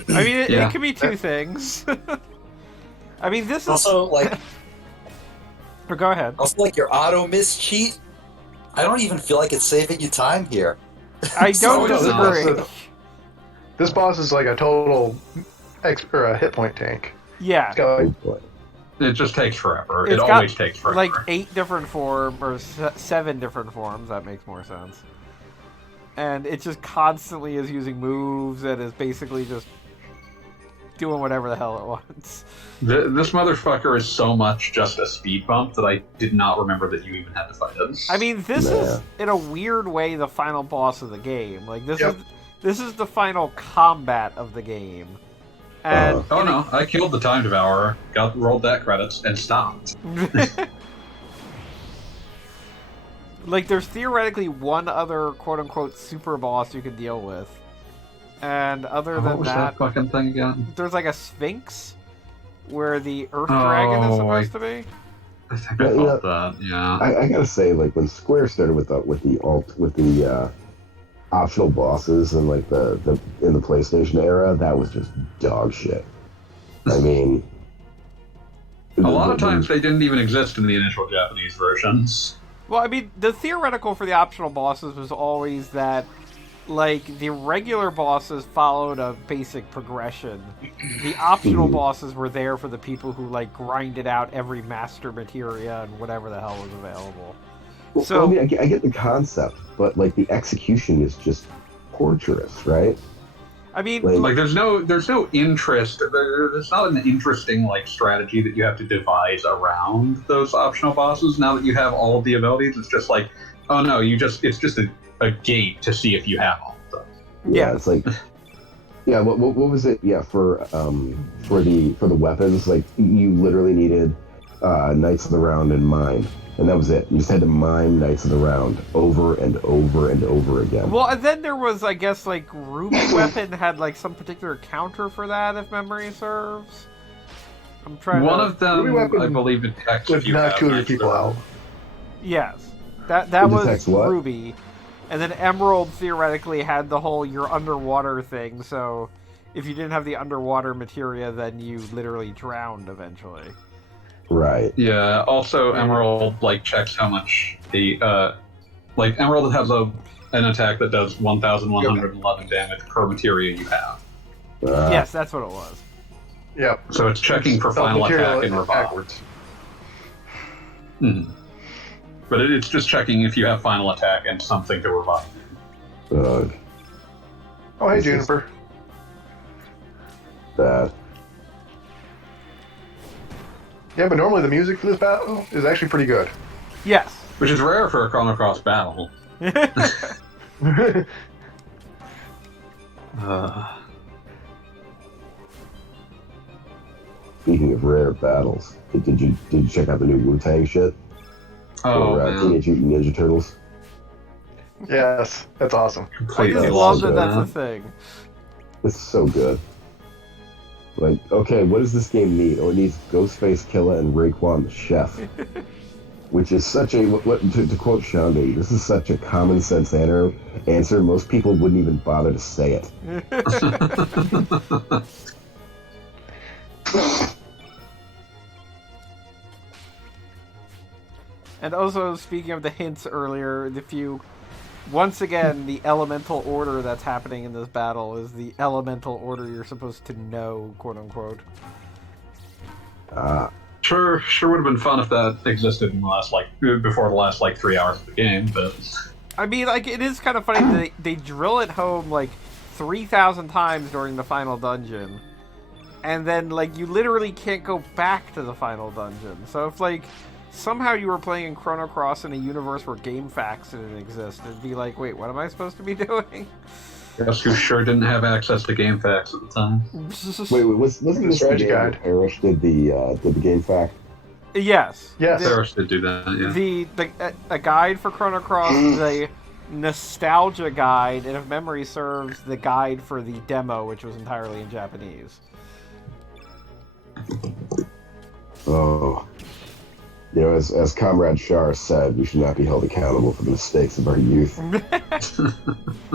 I mean, Yeah. it could be 2 things. I mean, this is... Also, like Go ahead. your auto miss cheat. I don't even feel like it's saving you time here. I don't No, disagree. This boss is like a total hit point tank. Yeah. It's got like, Oh, boy. It just takes forever. It's It got, always takes forever. like 8 different forms, or 7 different forms. That makes more sense. And it just constantly is using moves and is basically just doing whatever the hell it wants. This motherfucker is so much just a speed bump that I did not remember that you even had to fight it. I mean, this Nah. is in a weird way the final boss of the game. Like Yep. this is the final combat of the game. And Oh no, I killed the Time Devourer, rolled that credits, and stopped. like, there's theoretically one other quote-unquote super boss you can deal with. And other What than was that fucking thing again? there's like a Sphinx where the Earth Dragon is supposed to be. I think I thought that, yeah. I gotta say, like when Square started with the optional bosses and like the in the PlayStation era, that was just dog shit. I mean, A lot of times they didn't even exist in the initial Japanese versions. Well, I mean, the theoretical for the optional bosses was always that, like, the regular bosses followed a basic progression. The optional bosses were there for the people who, like, grinded out every master materia and whatever the hell was available. Well, So, I mean, I get the concept, but like the execution is just torturous, right? I mean, Like, there's no interest. There's not an interesting like strategy that you have to devise around those optional bosses. Now that you have all of the abilities, it's just like, oh no, it's just a gate to see if you have all of them. Yeah, it's like, yeah. What was it? Yeah, for the weapons, like you literally needed Knights of the Round and Mine. And that was it. You just had to mime Knights of the Round over and over and over again. well, and then there was, I guess, like, Ruby Weapon had, like, some particular counter for that, if memory serves. I'm trying One to... of them, Weapon I believe, detects would if you not have kill your Knights of the people Round. out. Yes. That It was detects what? Ruby. And then Emerald theoretically had the whole you're underwater thing, so if you didn't have the underwater materia, then you literally drowned eventually. Right. Yeah. Also, Emerald like checks how much like Emerald has an attack that does 1,111 damage per materia you have. Yes, that's what it was. Yep. So it's checking for final Material attack and revive. backwards. But it's just checking if you have final attack and something to revive. Ugh. Oh, hey, This is- Juniper. Bad. Yeah, but normally the music for this battle is actually pretty good. Yes. Which is rare for a Chrono Cross battle. Speaking of rare battles, did you check out the new Wu-Tang shit? Oh, for man. Teenage Mutant Ninja Turtles? Yes, that's awesome. I Completely just lost love that it, that's man. a thing. It's so good. Like, okay, what does this game need? Oh, it needs Ghostface Killer and Raekwon the Chef. Which is such a, to quote Shonda, this is such a common sense answer. Most people wouldn't even bother to say it. And also, speaking of the hints earlier, once again, the elemental order that's happening in this battle is the elemental order you're supposed to know, quote unquote. Sure would have been fun if that existed in the last, before the last, 3 hours of the game, but... I mean, like, it is kind of funny that they drill it home, 3,000 times during the final dungeon. And then, you literally can't go back to the final dungeon. So if, somehow you were playing in Chrono Cross in a universe where game facts didn't exist, it'd be like, wait, what am I supposed to be doing? Guess who sure didn't have access to game facts at the time. Wait, wasn't this the strategy game where guide. Parrish did the game fact? Yes. Yes. Serge did do that, yeah. A guide for Chrono Cross, the nostalgia guide, and if memory serves, the guide for the demo, which was entirely in Japanese. Oh. You know, as Comrade Shar said, we should not be held accountable for the mistakes of our youth.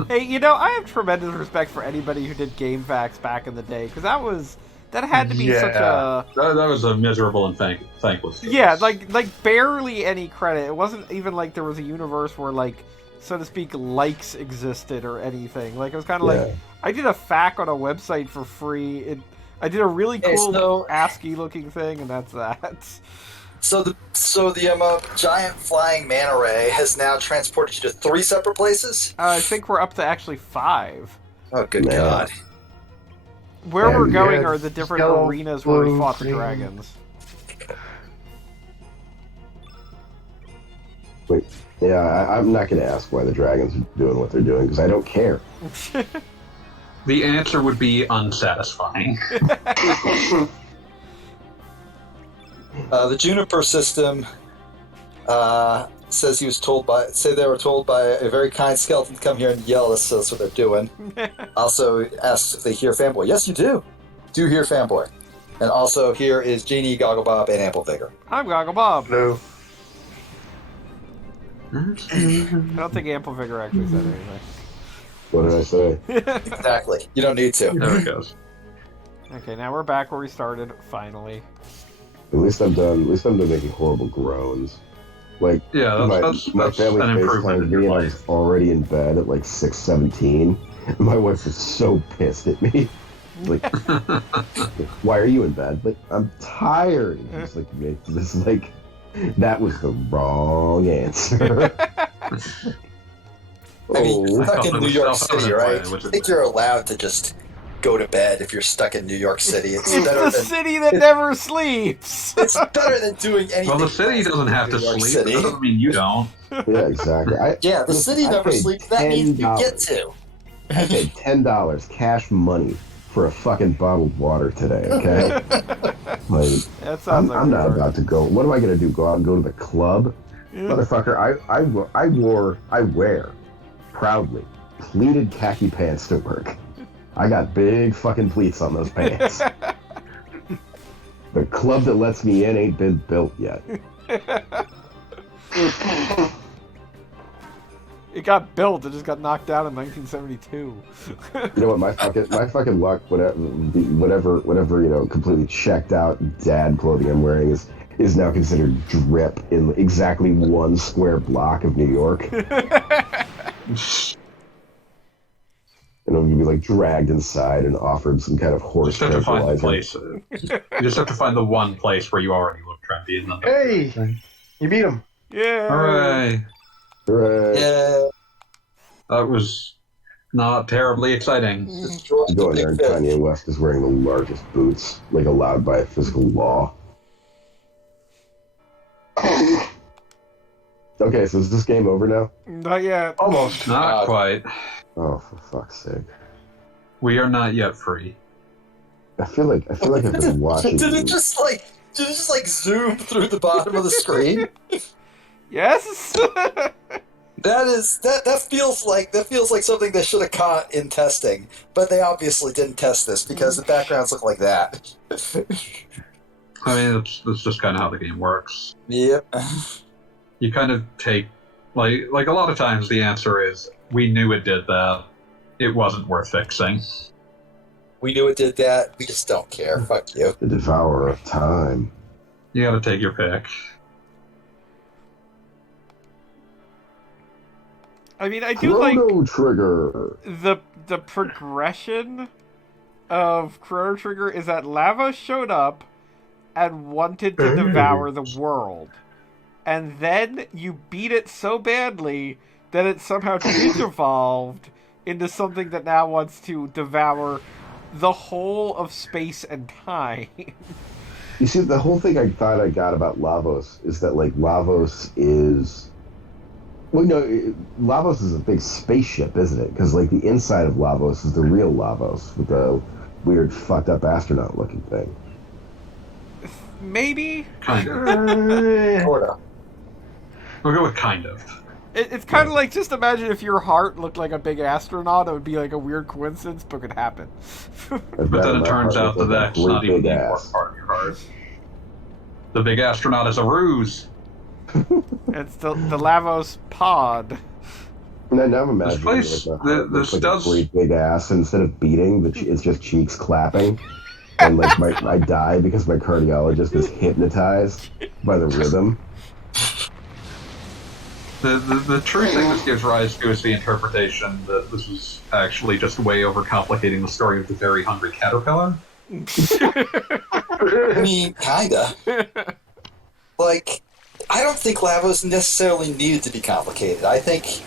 Hey, I have tremendous respect for anybody who did game facts back in the day, because that had to be such a... That was a miserable and thankless choice. Yeah, barely any credit. It wasn't even like there was a universe where, so to speak, likes existed or anything. It was kind of I did a fact on a website for free. I did a really cool ASCII-looking thing, and that's that. So the giant flying manta ray has now transported you to 3 separate places? I think we're up to actually 5. Oh, good Man. God. Where we're going Yeah, are the different yellow, arenas where we blue, fought the green. dragons. Wait, yeah, I'm not going to ask why the dragons are doing what they're doing, because I don't care. The answer would be unsatisfying. The Juniper system says they were told by a very kind skeleton to come here and yell at us, so that's what they're doing. Also asks if they hear Fanboy. Yes, you do. Do hear Fanboy. And also here is Genie, Gogglebob, and Ample Vigor. I'm Gogglebob. No. I don't think Ample Vigor actually said anything. What did I say? Exactly. You don't need to. There it goes. Okay, now we're back where we started, finally. At least I'm done. At least I'm done making horrible groans. Like, Yeah, my that's family an improvement FaceTimed in me, your and I life. was already in bed at like 6:17. My wife was so pissed at me. Like, why are you in bed? Like, I'm tired. And she's like, this is like, that was the wrong answer. I mean, you're Oh. stuck in New York City, right? Which is I think you're allowed to just go to bed if you're stuck in New York City. It's It's better the than city that never sleeps! it's better than doing anything. Well, the city else doesn't in have to New York sleep. City. That doesn't mean you don't. Yeah, exactly. Yeah, the city I never paid sleeps. That means you $10. get to. I paid $10 cash money for a fucking bottled water today. Okay, like That sounds like I'm not work. about to go. What am I gonna do? Go out and go to the club, motherfucker? I wear proudly pleated khaki pants to work. I got big fucking pleats on those pants. The club that lets me in ain't been built yet. It got built, it just got knocked down in 1972. You know what? My fucking luck. Whatever. You know, completely checked out dad clothing I'm wearing is now considered drip in exactly one square block of New York. And I'm gonna be like dragged inside and offered some kind of horse Just have to find the tranquilizer. place. You just have to find the one place where you already look trendy. And then Hey! You beat him. Yeah. Hooray! Hooray. Yeah, That was not terribly exciting. destroy You the go in there big and fish. Kanye West is wearing the largest boots, like allowed by physical law. Okay, so is this game over now? Not yet. Almost. Not quite. Oh, for fuck's sake! We are not yet free. I feel like I've been watching. Did you. it just like zoom through the bottom of the screen? Yes? That feels like something they should have caught in testing, but they obviously didn't test this because the backgrounds look like that. I mean, that's just kind of how the game works. Yep. You kind of take, like a lot of times the answer is, we knew it did that. It wasn't worth fixing. We knew it did that. We just don't care. Fuck you. The Devourer of Time. You gotta take your pick. I mean, I do like Chrono Trigger. the progression of Chrono Trigger is that Lavos showed up and wanted to devour the world. And then you beat it so badly that it somehow digivolved into something that now wants to devour the whole of space and time. You see, the whole thing I thought I got about Lavos is that, like, Lavos is... Well, Lavos is a big spaceship, isn't it? Because, like, the inside of Lavos is the real Lavos with the weird, fucked-up astronaut-looking thing. Maybe? Kind of. Sorta. We'll go with kind of. It's kind of like, just imagine if your heart looked like a big astronaut. It would be like a weird coincidence, but could happen. But then it turns out that that's not even the important part of your heart. The big astronaut is a ruse. It's the Lavos pod. And now I'm imagining place- like, this like does- a great big ass, and instead of beating, it's just cheeks clapping. And, like, I die because my cardiologist is hypnotized by the rhythm. The true thing this gives rise to is the interpretation that this is actually just way overcomplicating the story of the very hungry caterpillar. I mean, kinda. Like, I don't think Lavos necessarily needed to be complicated. I think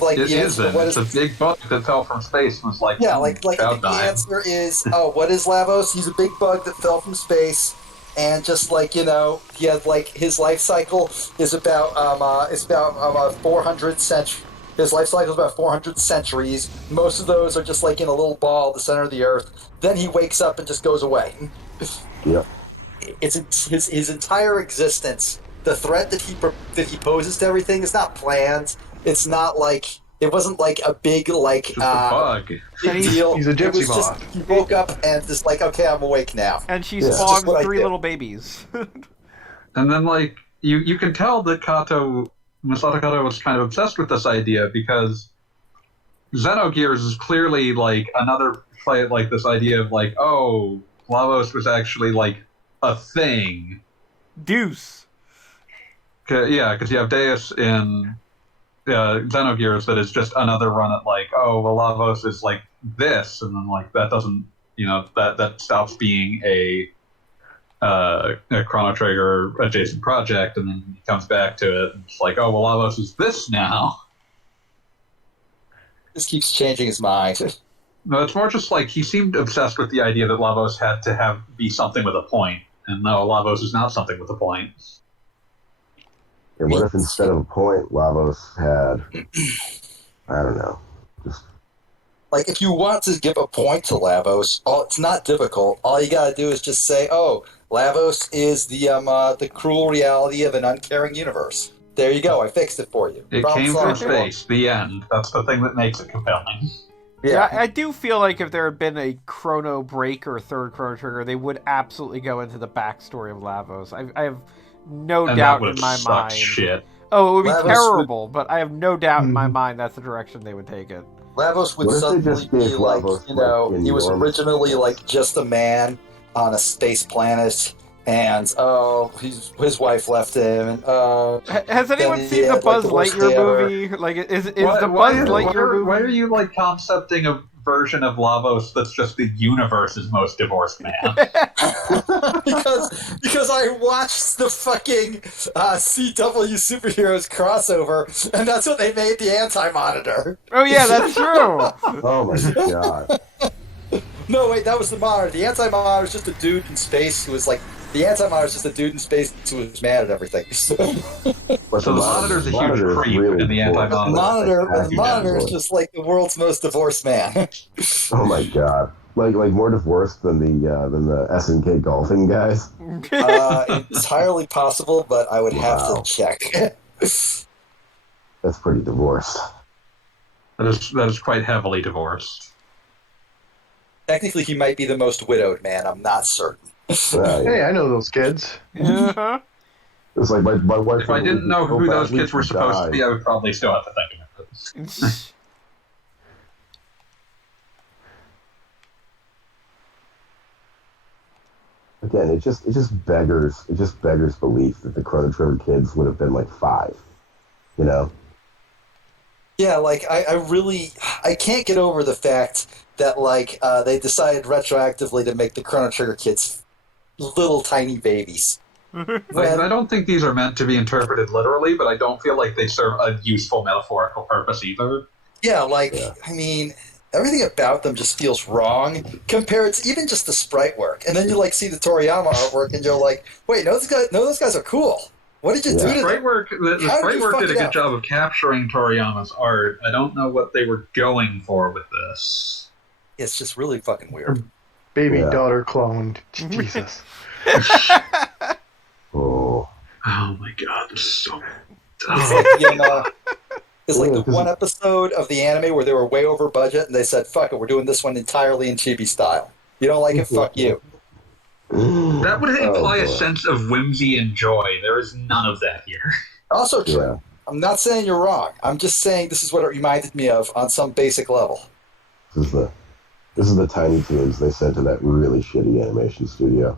like It the answer, isn't. what It's is a big bug that fell from space and was like, yeah, like I about think the time. answer is, oh, what is Lavos? He's a big bug that fell from space, and just like he had like his life cycle is about 400 His life cycle is about 400 centuries. Most of those are just like in a little ball at the center of the earth. Then he wakes up and just goes away. Yep. It's his entire existence. The threat that he poses to everything is not planned. It's not like it wasn't like a big like Just a bug. big deal. He's a It was gypsy just moth. he woke up and just like, okay, I'm awake now. And she Yeah. spawns Just what I 3 did. little babies. And then, like, you can tell that Masato Kato was kind of obsessed with this idea because Xenogears is clearly, like, another play, like, this idea of, like, oh, Lavos was actually, like, a thing. Deuce. Yeah, because you have Deus in Xenogears that is just another run at, like, oh, well, Lavos is, like, this, and then, like, that doesn't, that stops being a Chrono Trigger adjacent project, and then he comes back to it, and it's like, oh, well, Lavos is this now. Just keeps changing his mind. No, it's more just like he seemed obsessed with the idea that Lavos had to be something with a point, and no, Lavos is not something with a point. And what if instead of a point, Lavos had, I don't know, just Like, if you want to give a point to Lavos, it's not difficult. All you gotta do is just say, oh, Lavos is the cruel reality of an uncaring universe. There you go, I fixed it for you. It Problem came from solved. space. The end. That's the thing that makes it compelling. Yeah, I do feel like if there had been a Chrono Break or third Chrono Trigger, they would absolutely go into the backstory of Lavos. I have no And doubt that would in have my sucked mind. shit. Oh, it would be Lavos terrible, but I have no doubt in my mind that's the direction they would take it. Lavos would What if they suddenly just gave be like, Lavos, you know, like, he was enormous originally powers? like just a man on a space planet, and his wife left him, and Has anyone Then seen he the had, like, Buzz the worst Lightyear day ever. movie? Like, is the Why- Buzz why- Lightyear movie? Why are you like concepting a version of Lavos that's just the universe's most divorced man? because I watched the fucking CW superheroes crossover, and that's what they made the Anti-Monitor. Oh yeah, that's true. oh my god. No, wait, that was the Monitor. The Anti-Monitor is just a dude in space who was like. The Anti-Monitor is just a dude in space who was mad at everything. But So the Monitor's a huge Monitor is creep really in the cool. Anti-Monitor. The Monitor is just like the world's most divorced man. Oh my god. Like more divorced than the SNK golfing guys. Entirely possible, but I would have Wow. to check. That's pretty divorced. That is quite heavily divorced. Technically, he might be the most widowed man. I'm not certain. Hey, I know those kids. Uh-huh. It's like my wife. If I didn't know who those kids were supposed to be, I would probably still have to think about it. Again, it just beggars belief that the Chrono Trigger kids would have been like 5. You know? Yeah, like I can't get over the fact that like they decided retroactively to make the Chrono Trigger kids little tiny babies. Like, I don't think these are meant to be interpreted literally, but I don't feel like they serve a useful metaphorical purpose either. Yeah, like Yeah. I mean, everything about them just feels wrong compared to even just the sprite work. And then you like see the Toriyama artwork, and you're like, wait, no, those guys are cool. What did you do to them? Sprite work, the How did sprite you work fuck did a it good up? job of capturing Toriyama's art. I don't know what they were going for with this. It's just really fucking weird. Baby Yeah. daughter cloned. Jesus. Oh. Oh my god, this is so... It's like it's like Yeah, the 'cause- one episode of the anime where they were way over budget, and they said, "Fuck it, we're doing this one entirely in chibi style." You don't like it? Fuck you. That would imply Oh, a boy. sense of whimsy and joy. There is none of that here. Also true. Yeah. I'm not saying you're wrong. I'm just saying this is what it reminded me of on some basic level. This is the Tiny Toons they sent to that really shitty animation studio.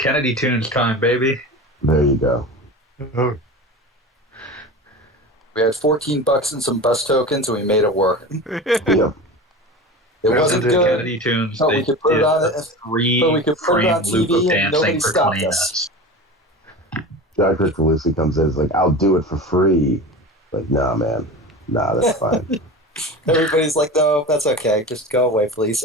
Kennedy Tunes time, baby. There you go. Oh, We had $14 and some bus tokens, and we made it work. Yep. It Well, wasn't did good. Kennedy Tunes. No, we they could put it did on a it, but we could put it on three-frame loop TV of and dancing nobody for stopped 20 us. minutes. Jack Lucy comes in and is like, I'll do it for free. Like, nah, man. Nah, that's fine. Everybody's like, "No, that's okay. Just go away, please."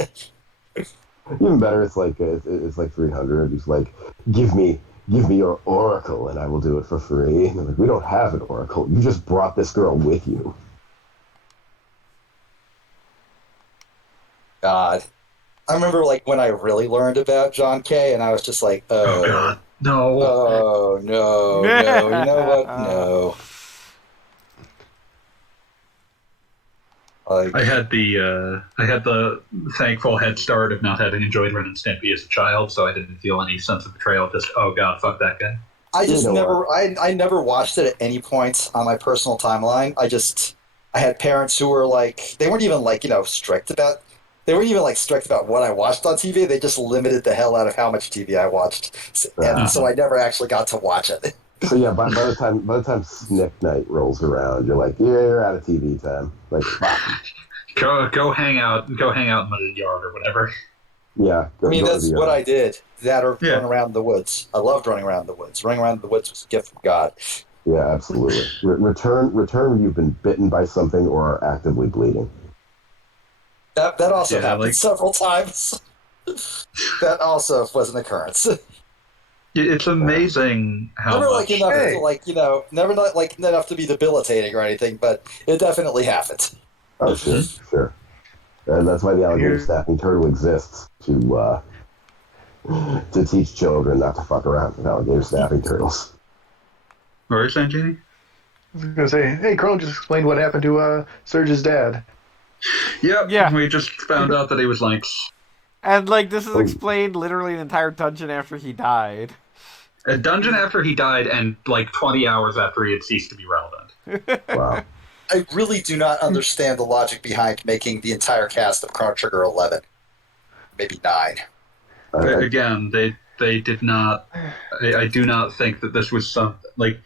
Even better, it's like 300. He's like, give me your oracle and I will do it for free. And they're like, we don't have an oracle. You just brought this girl with you. God. I remember like when I really learned about John Kay, and I was just like, Oh oh, God, no! oh, no, no. You know what? No. Like, I had the thankful head start of not having enjoyed Ren and Stimpy as a child, so I didn't feel any sense of betrayal. Just oh God, fuck that guy. I You just know what? I never watched it at any point on my personal timeline. I had parents who were like, they weren't even like, strict about, they weren't even like strict about what I watched on TV. They just limited the hell out of how much TV I watched. And Ah. so I never actually got to watch it. So yeah, by the time Snick Night rolls around, you're like, yeah, you're out of TV time. Like, fuck. Go hang out in the yard or whatever. Yeah, I mean, go to that's the what I did. That or Yeah. run around the woods. I loved running around the woods. Running around the woods was a gift from God. Yeah, absolutely. Return when you've been bitten by something or are actively bleeding. That also Yeah, happened like- several times. That also was an occurrence. It's amazing how Never much. like enough Hey. to like never not like enough to be debilitating or anything, but it definitely happened. Oh, sure. And that's why the alligator Here- snapping turtle exists to teach children not to fuck around with alligator snapping turtles. What are you saying, Jeannie? I was gonna say, hey, Chrono just explained what happened to Serge's dad. Yep. Yeah. We just found out that he was Lynx. And like this is Oh. explained literally an entire dungeon after he died. A dungeon after he died, and like 20 hours after he had ceased to be relevant. Wow. I really do not understand the logic behind making the entire cast of Chrono Trigger 11, maybe 9. Again, they did not. I do not think that this was something like.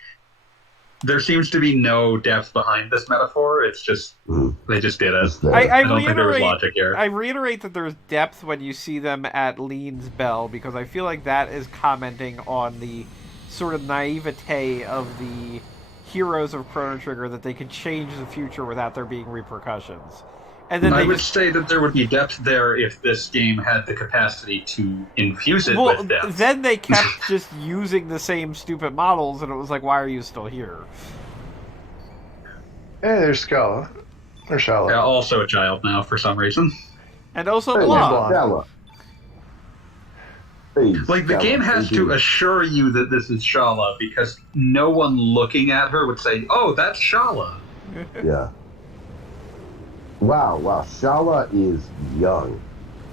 There seems to be no depth behind this metaphor. It's just they just did it. Just there. I don't think there was reiterate. logic here. I reiterate that there's depth when you see them at Lean's Bell because I feel like that is commenting on the sort of naivete of the heroes of Chrono Trigger that they could change the future without there being repercussions. And then I they would just say that there would be depth there if this game had the capacity to infuse it well, with depth. then they kept just using the same stupid models, and it was like, why are you still here? Hey, there's Schala. Or Schala. Yeah, also a child now for some reason. And also Hey, Blonde. Schala. Hey, Like the Schala, game has to assure you that this is Schala because no one looking at her would say, "Oh, that's Schala." Yeah. Wow. Schala is young.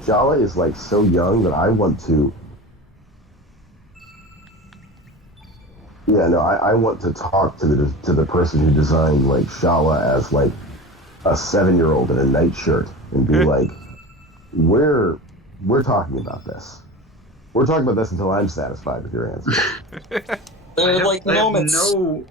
Schala is like so young that I want to. Yeah, no, I want to talk to the person who designed like Schala as like a 7-year-old in a nightshirt and be like, we're talking about this. We're talking about this until I'm satisfied with your answer. There are like I have moments. no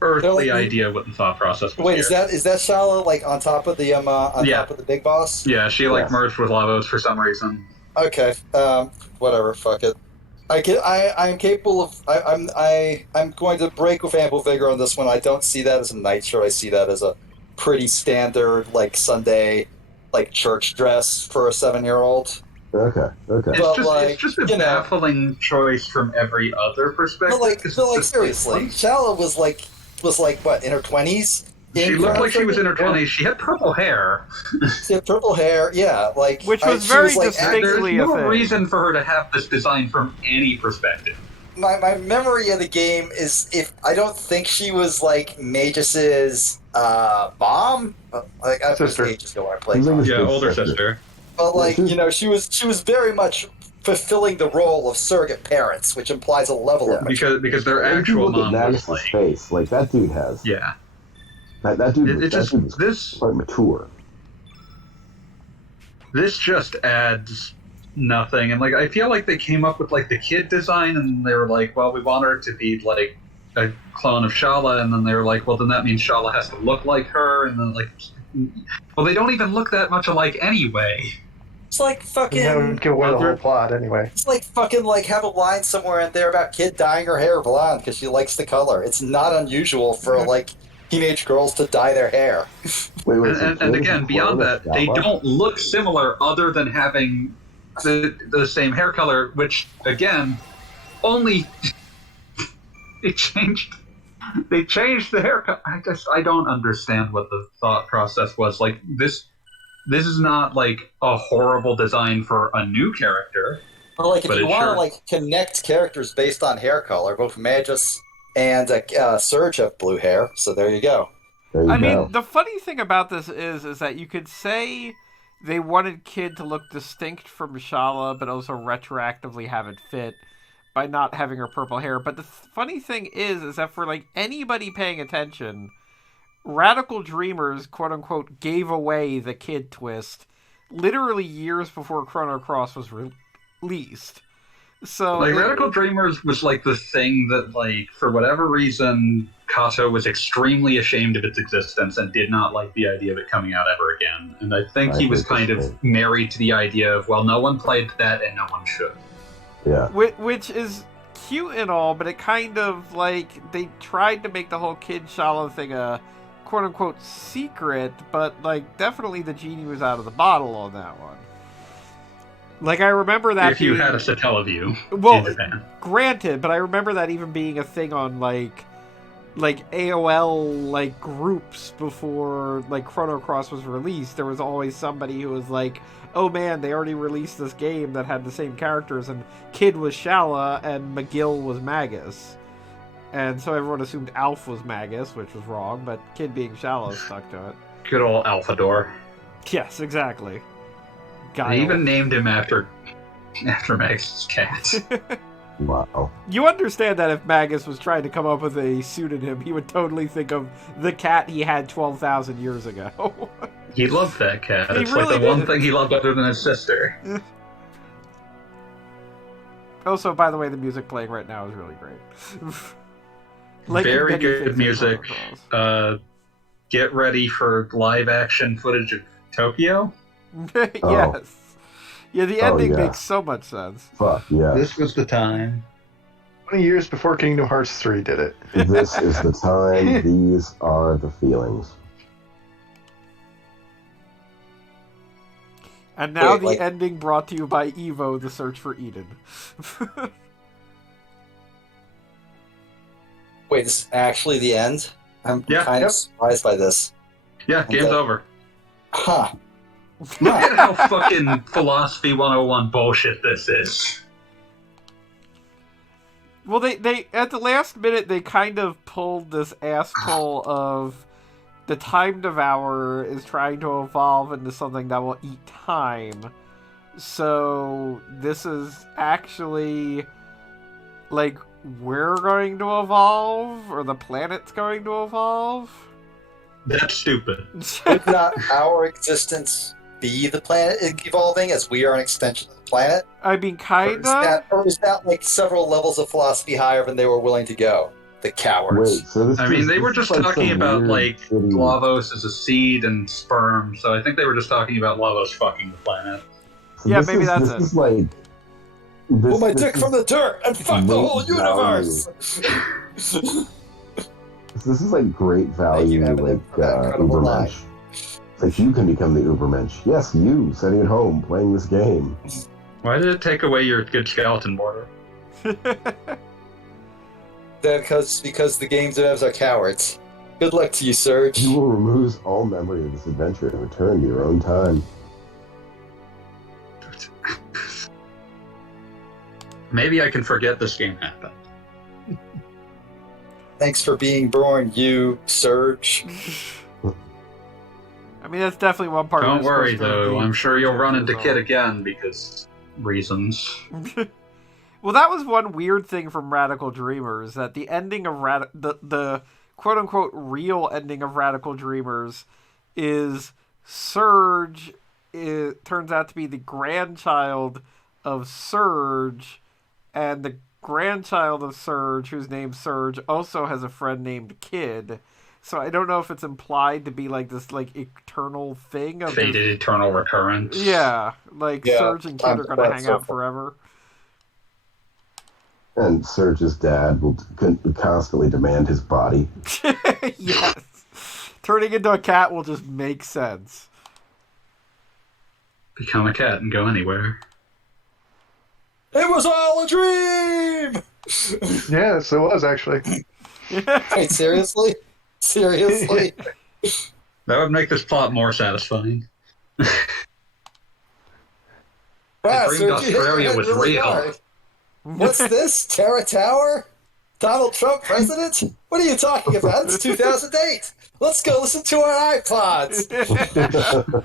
earthly They're like- idea what the thought process was. Wait, here. is that Shala like on top of the Yeah. top of the big boss? Yeah, she like Yes. merged with Lavos for some reason. Okay. Whatever. Fuck it. I'm capable of. I'm going to break with ample vigor on this one. I don't see that as a nightshirt. I see that as a pretty standard like Sunday, like church dress for a 7-year-old. Okay. It's just a you know. baffling choice from every other perspective. But like, 'cause but it's like just seriously, Shala was like what, in her 20s? She looked like she was in her 20s. She had purple hair. She had purple hair. Yeah, like Which was she very like, distinct. There's Basically a no thing. reason for her to have this design from any perspective. my memory of the game is if I don't think she was like Magis's mom. Like I was Sister. ages ago when I played. She's like Magus. his Yeah, big older sister. sister. But like She's- she was very much fulfilling the role of surrogate parents, which implies a level of maturity. Because their If you actual look at mom was Magus' like, face, like that dude has. yeah. That dude It was just this quite mature. just adds nothing, and like I feel like they came up with like the kid design, and they were like, well, we want her to be like a clone of Schala, and then they were like, well, then that means Schala has to look like her, and then like, well, they don't even look that much alike anyway. It's like fucking. That would give away the Other- whole plot anyway. It's like fucking like have a line somewhere in there about kid dyeing her hair blonde because she likes the color. It's not unusual for like teenage girls to dye their hair. Wait, And again, beyond that, they don't look similar other than having the same hair color, which again, only they changed the hair color. I don't understand what the thought process was. Like this this is not like a horrible design for a new character. But like, if But you it want to sure- like connect characters based on hair color, both Magus and Serge have blue hair, so there you go. There you I go. mean, the funny thing about this is that you could say they wanted Kid to look distinct from Schala, but also retroactively have it fit by not having her purple hair. But the funny thing is that for like anybody paying attention, Radical Dreamers, quote unquote, gave away the Kid twist literally years before Chrono Cross was released. So Like, Radical Dreamers was like the thing that, like, for whatever reason, Kato was extremely ashamed of its existence and did not like the idea of it coming out ever again. And I think he was kind of married to the idea of, well, no one played that and no one should. Yeah. Which is cute and all, but it kind of, like, they tried to make the whole Kid Schala thing a quote-unquote secret, but, like, definitely the genie was out of the bottle on that one. Like, I remember that If you had a Satellaview well, in Japan. granted, but I remember that even being a thing on, like AOL, like, groups before, like, Chrono Cross was released. There was always somebody who was like, oh man, they already released this game that had the same characters, and Kid was Schala, and McGill was Magus. And so everyone assumed Alf was Magus, which was wrong, but Kid being Schala stuck to it. Good old Alphador. Yes, exactly. They even named him after Magus's cat. Wow. You understand that if Magus was trying to come up with a pseudonym, he would totally think of the cat he had 12,000 years ago. He loved that cat. He It's really like the one did. thing he loved other than his sister. Also, by the way, the music playing right now is really great. Like Very many good things in music. Chrono Cross. Get ready for live action footage of Tokyo. Yes. Yeah, the Oh, ending yeah. makes so much sense. Fuck yeah. This was the time. 20 years before Kingdom Hearts 3 did it. This is the time. These are the feelings. And now Wait, the like- ending brought to you by Evo, The Search for Eden. Wait, this is actually the end? I'm Yeah. kind Yep. of surprised by this. Yeah, game's Okay. over. Huh. Look at how fucking Philosophy 101 bullshit this is. Well, they at the last minute, they kind of pulled this asshole of the Time Devourer is trying to evolve into something that will eat time. So this is actually like we're going to evolve, or the planet's going to evolve. That's stupid. Would not our existence be the planet evolving as we are an extension of the planet? I mean, Or kinda. is that like several levels of philosophy higher than they were willing to go? The cowards. Wait, so this I mean, is- they were this just is talking some about, weird, like, shitty- Lavos as a seed and sperm, so I think they were just talking about Lavos fucking the planet. so Yeah, this maybe is, that's this it. Is like, this, Pull my this dick is- from the dirt and fuck the whole late universe! This is like great value, Evan, like for that incredible line. Ubermensch. It's like you can become the Ubermensch. Yes, you sitting at home playing this game. Why did it take away your good skeleton border? Because the game devs are cowards. Good luck to you, Serge. You will remove all memory of this adventure and return to your own time. Maybe I can forget this game happened. Thanks for being born, you Serge. I mean, that's definitely one part. Don't of worry, though. I'm sure you'll run into Kid again because reasons. Well, that was one weird thing from Radical Dreamers, that the ending of the quote-unquote real ending of Radical Dreamers is Serge turns out to be the grandchild of Serge, and the grandchild of Serge, whose name's Serge, also has a friend named Kid. So I don't know if it's implied to be like this like eternal thing of Fated eternal recurrence. yeah, like Yeah, Serge and Kid I'm are going to glad hang so out far. forever. And Serge's dad will constantly demand his body. Yes. Turning into a cat will just make sense. Become a cat and go anywhere. It was all a dream! Yes, it was actually. Wait, seriously? Seriously? That would make this plot more satisfying. Wow, dreamed Serge, you hit your Australia head was really real. hard. What's this? Terra Tower? Donald Trump president? What are you talking about? It's 2008. Let's go listen to our iPods. It's time to check out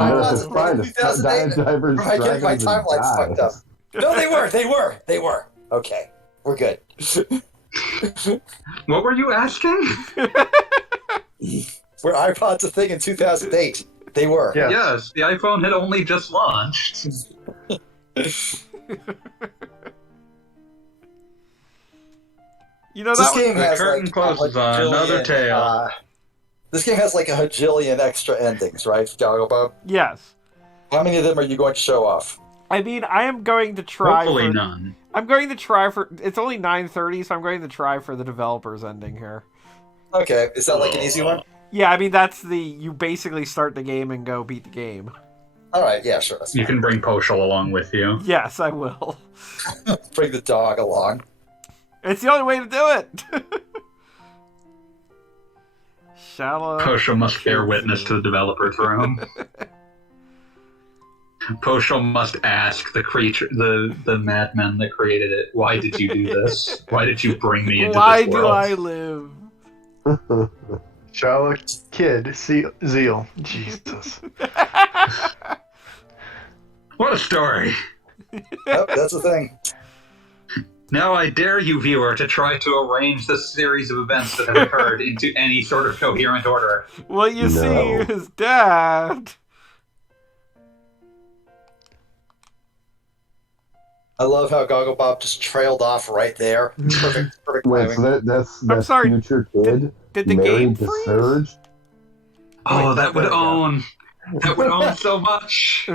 iPods America's were born in finest. 2008. Divers, Am I getting my dragons, and timelines fucked up? dives. No, they were. Okay, we're good. What were you asking? Were iPods a thing in 2008? They were. Yeah. Yes, the iPhone had only just launched. You know, This that game The has curtain like closes a on another bajillion, tale. this game has like a hajillion extra endings, right, Gogglebub? yes. How many of them are you going to show off? I mean, I am going to try. Hopefully none. I'm going to try for. It's only 9:30, so I'm going to try for the developers ending here. Okay, is that like an easy one? Yeah, I mean that's the you basically start the game and go beat the game. All right, yeah, sure. That's You fine. can bring Poshel along with you. Yes, I will. Bring the dog along. It's the only way to do it. Schala. Poshel must bear witness to the developer's room. Poshel must ask the creature, the madman that created it, why did you do this? Why did you bring me into Why this do world? I live? Schala Kid Zeal. Jesus. What a story! Yep, that's the thing. Now I dare you, viewer, to try to arrange this series of events that have occurred into any sort of coherent order. What you No. see is Dad. I love how Gogglebob just trailed off right there. Perfect Wait, timing. so that's sorry, future kid did the game married to freeze? Surge? Oh, Wait, that would there we go. own. That would own so much.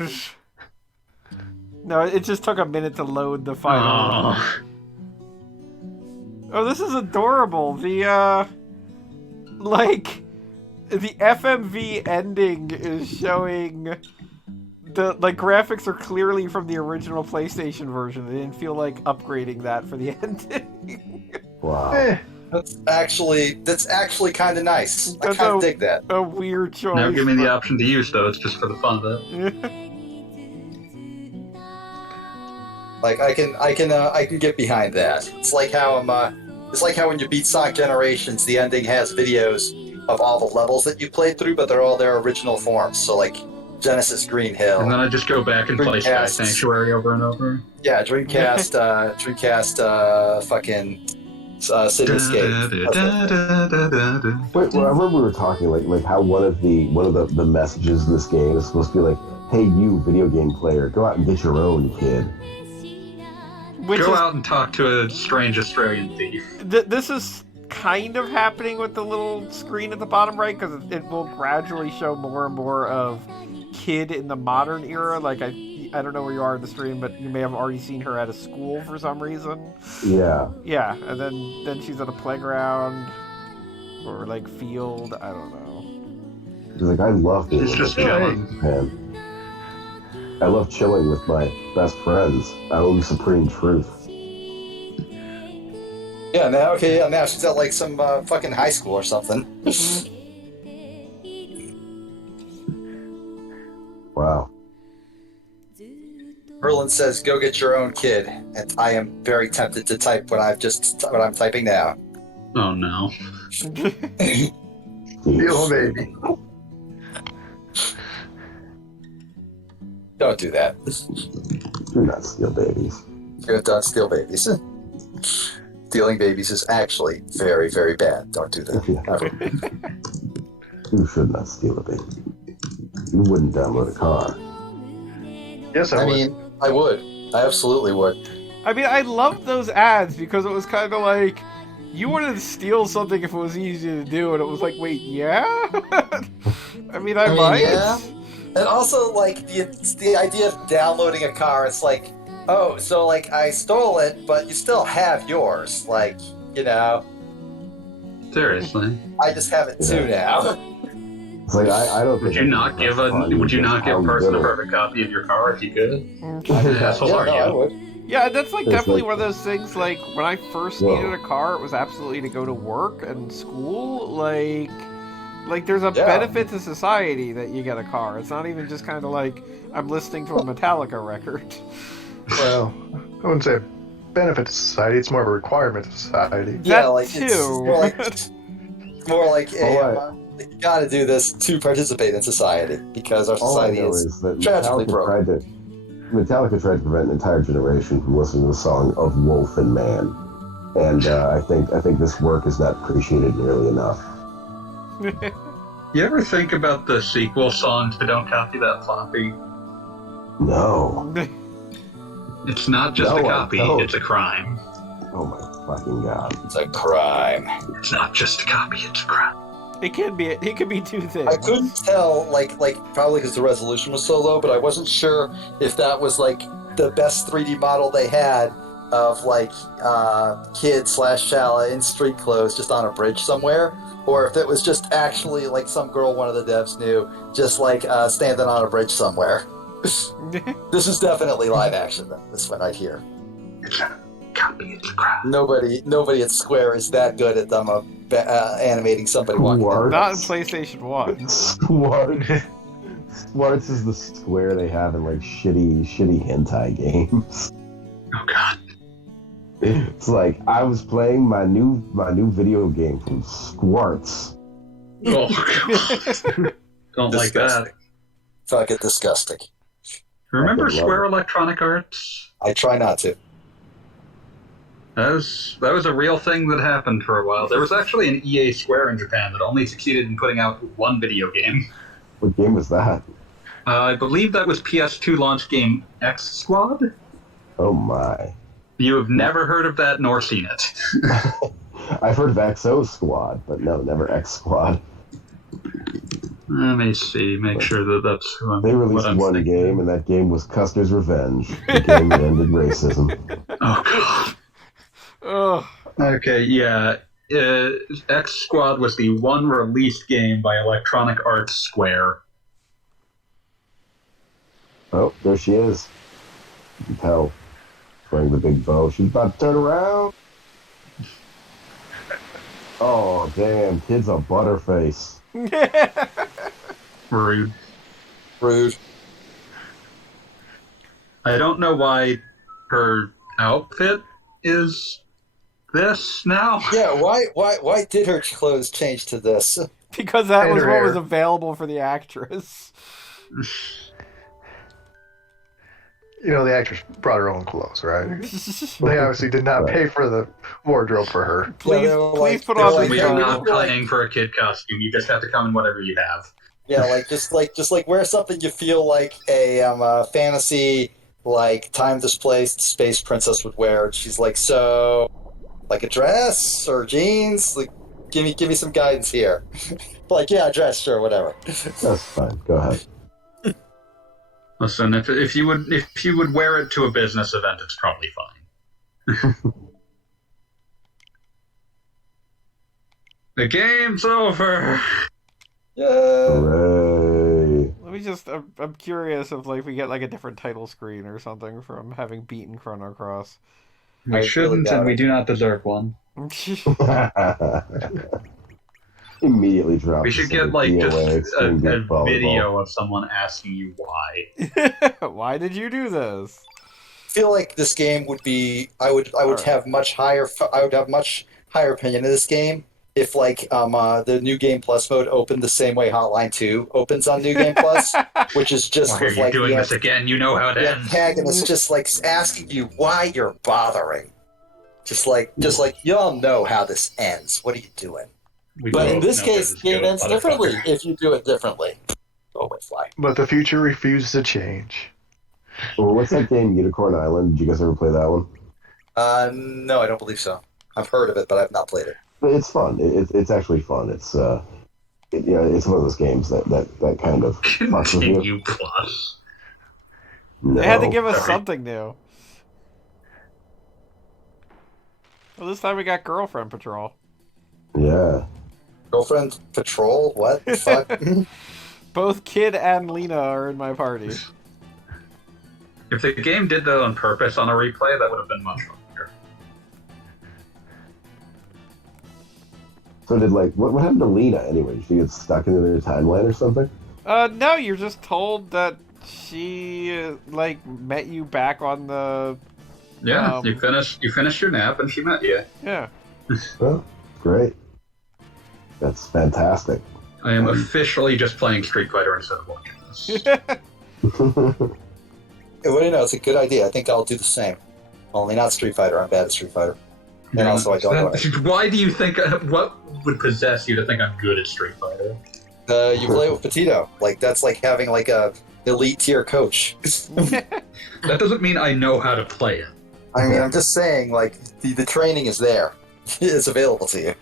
No, it just took a minute to load the final. Oh, this is adorable. The the FMV ending is showing the graphics are clearly from the original PlayStation version. They didn't feel like upgrading that for the ending. Wow. That's actually kind of nice. I That's kind a- of dig that. A weird choice. Now give me the but- option to use those just for the fun of it. Like I can get behind that. It's like how when you beat Sonic Generations, the ending has videos of all the levels that you played through, but they're all their original forms. So like Genesis Green Hill. And then I just go back and play Sky Dreamcast. Sanctuary over and over. Yeah, Dreamcast, fucking Cityscape. Wait, well, I remember we were talking like how one of the messages in this game is supposed to be like, "Hey, you video game player, go out and get your own kid." Which Go is, out and talk to a strange Australian thief. this is kind of happening with the little screen at the bottom right, because it will gradually show more and more of Kid in the modern era. Like I don't know where you are in the stream, but you may have already seen her at a school for some reason. Yeah. Yeah, and then she's at a playground or like field. I don't know. He's like, I love being He's just in chilling. Japan. I love chilling with my best friends. I own supreme truth. Yeah, now she's at like some fucking high school or something. Wow. Merlin says, "Go get your own kid," and I am very tempted to type what I'm typing now. Oh no. Steal a baby. Don't do that. Do not steal babies. Don't steal babies. Stealing babies is actually very, very bad. Don't do that. Ever. You should not steal a baby. You wouldn't download a car. Yes, I I would. mean, I would. I absolutely would. I mean, I loved those ads because it was kind of like you wanted to steal something if it was easy to do, and it was like, wait, yeah. I mean, I might. Yeah. And also, like, the idea of downloading a car, it's like, oh, so, like, I stole it, but you still have yours. Like, you know, Seriously. I just have it too now. It's like I don't. Would think you not give a person a perfect copy of your car if you could? What kind of asshole Yeah, are no, I you? would. Yeah, that's like It's definitely like- one of those things. Like when I first Whoa. needed a car, it was absolutely to go to work and school. Like Like, there's a Yeah. benefit to society that you get a car. It's not even just kind of like, I'm listening to a Metallica record. Well, I wouldn't say a benefit to society. It's more of a requirement to society. Yeah, That like too. it's more like you got to do this to participate in society because our All I society know is is that tragically broken. Metallica tried to prevent an entire generation from listening to the song of Wolf and Man, and I think this work is not appreciated nearly enough. You ever think about the sequel song to Don't Copy That Floppy? No. It's not just No, a I copy, don't. it's a crime. Oh my fucking god. It's a crime. It's not just a copy, it's a crime. It can be. It can be two things. I couldn't tell, like probably because the resolution was so low, but I wasn't sure if that was like the best 3D model they had of like kid / Schala in street clothes just on a bridge somewhere, or if it was just actually like some girl one of the devs knew just like standing on a bridge somewhere. This is definitely live action. This one right here. It's a copy, it's a crime. Nobody at Square is that good at them animating somebody walking down. Not in PlayStation 1. Swartz is the square they have in like shitty hentai games. Oh god. It's like I was playing my new video game from Swartz. Oh god. Don't like that. Fucking disgusting. Remember I love Square it. Electronic Arts? I try not to. That was a real thing that happened for a while. There was actually an EA Square in Japan that only succeeded in putting out one video game. What game was that? I believe that was PS2 launch game X Squad. Oh my. You have never heard of that nor seen it. I've heard of XO Squad, but no, never X Squad. Let me see, make sure that that's who I'm, They what released I'm one thinking. game, and that game was Custer's Revenge, the game that ended racism. Oh god. Ugh. Okay, yeah. X Squad was the one released game by Electronic Arts Square. Oh, there she is. You can tell. Wearing the big bow. She's about to turn around. Oh, damn. Kid's a butterface. Rude. Rude. I don't know why her outfit is this now. Yeah, why did her clothes change to this? Because that And was her what hair. was available for the actress. You know, the actress brought her own clothes, right? They obviously did not pay for the wardrobe for her. Please, they were please like- put they were on like, the We yeah, are we not feel like- paying for a kid costume. You just have to come in whatever you have. Yeah, just wear something you feel like a fantasy like time displaced space princess would wear. And she's like, so like a dress or jeans? Like give me some guidance here. Like, yeah, dress, sure, whatever. That's fine. Go ahead. Listen, if you would wear it to a business event, it's probably fine. The game's over. Yeah. Hooray. Let me just. I'm curious if like we get like a different title screen or something from having beaten Chrono Cross. We I shouldn't, really doubt and we it. do not deserve one. Immediately drop. We should get like just a video of someone asking you why. Why did you do this? I feel like this game would be I would have much higher opinion of this game if like the New Game Plus mode opened the same way Hotline 2 opens on New Game Plus, which is just Why are with you like doing the, this again? You know how it the ends. antagonist just like asking you why you're bothering. Just like y'all know how this ends. What are you doing? We But in both this know case, this the game goes, ends differently motherfucker. if you do it differently. Go away, fly. But the future refuses to change. Well, what's that game, Unicorn Island? Did you guys ever play that one? No, I don't believe so. I've heard of it, but I've not played it. It's fun. It's actually fun. It's it's one of those games that kind of fucks with you. Continue plus. No. They had to give us Sorry. something new. Well, this time we got Girlfriend Patrol. Yeah. Girlfriend Patrol? What the fuck? Both Kid and Lena are in my party. If the game did that on purpose on a replay, that would have been much funnier. So did what happened to Lena anyway? Did she get stuck in their timeline or something? No, you're just told that she met you back on the. Yeah, you finished your nap and she met you. Yeah. Well, great. That's fantastic. I am officially just playing Street Fighter instead of watching this. What do you know? It's a good idea. I think I'll do the same. Only not Street Fighter. I'm bad at Street Fighter. And also, I don't know it. Why do you think? What would possess you to think I'm good at Street Fighter? You play with Petito. That's like having a elite tier coach. That doesn't mean I know how to play it. I mean, I'm just saying, the training is there. It's available to you.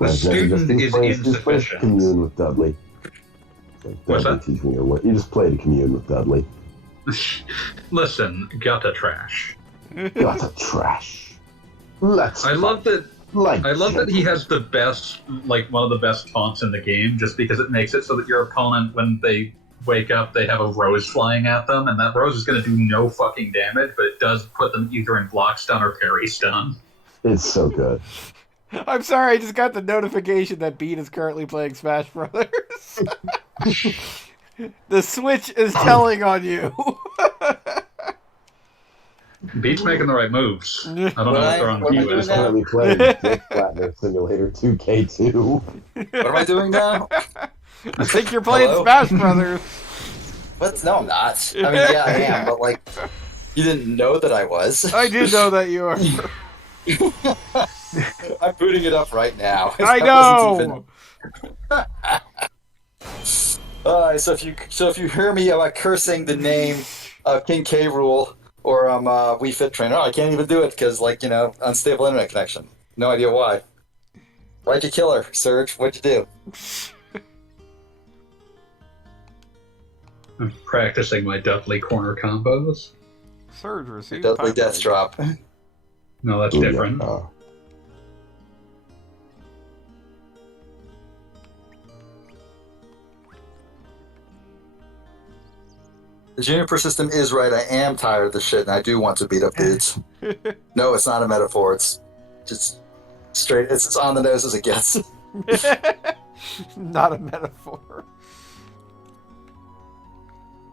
The student is Just play insufficient. commune with Dudley. What's Dudley that? teaching you what you just play to commune with Dudley. Listen, gutta trash. Got a trash. Let's. I love that. Like I love that he has the best, one of the best taunts in the game, just because it makes it so that your opponent, when they wake up, they have a rose flying at them, and that rose is going to do no fucking damage, but it does put them either in block stun or parry stun. It's so good. I'm sorry, I just got the notification that Beat is currently playing Smash Brothers. The Switch is telling on you. Beat's making the right moves. I don't know if they're on What am I view doing as now? well. Currently playing Dick Flatner Simulator 2K2. What am I doing now? I think you're playing Hello? Smash Brothers. What? No, I'm not. I mean, yeah, I am, but you didn't know that I was. I do know that you are. I'm booting it up right now. I That wasn't know. even- So if you hear me cursing the name King K. Rule or Wii Fit Trainer, I can't even do it because unstable internet connection. No idea why. Why'd you kill her, Serge? What'd you do? I'm practicing my Dudley corner combos. Surge received. Dudley time Death break. Drop. No, that's Ooh, different. yeah. The Juniper system is right. I am tired of this shit, and I do want to beat up dudes. No, it's not a metaphor. It's just straight. It's as on the nose as it gets. Not a metaphor.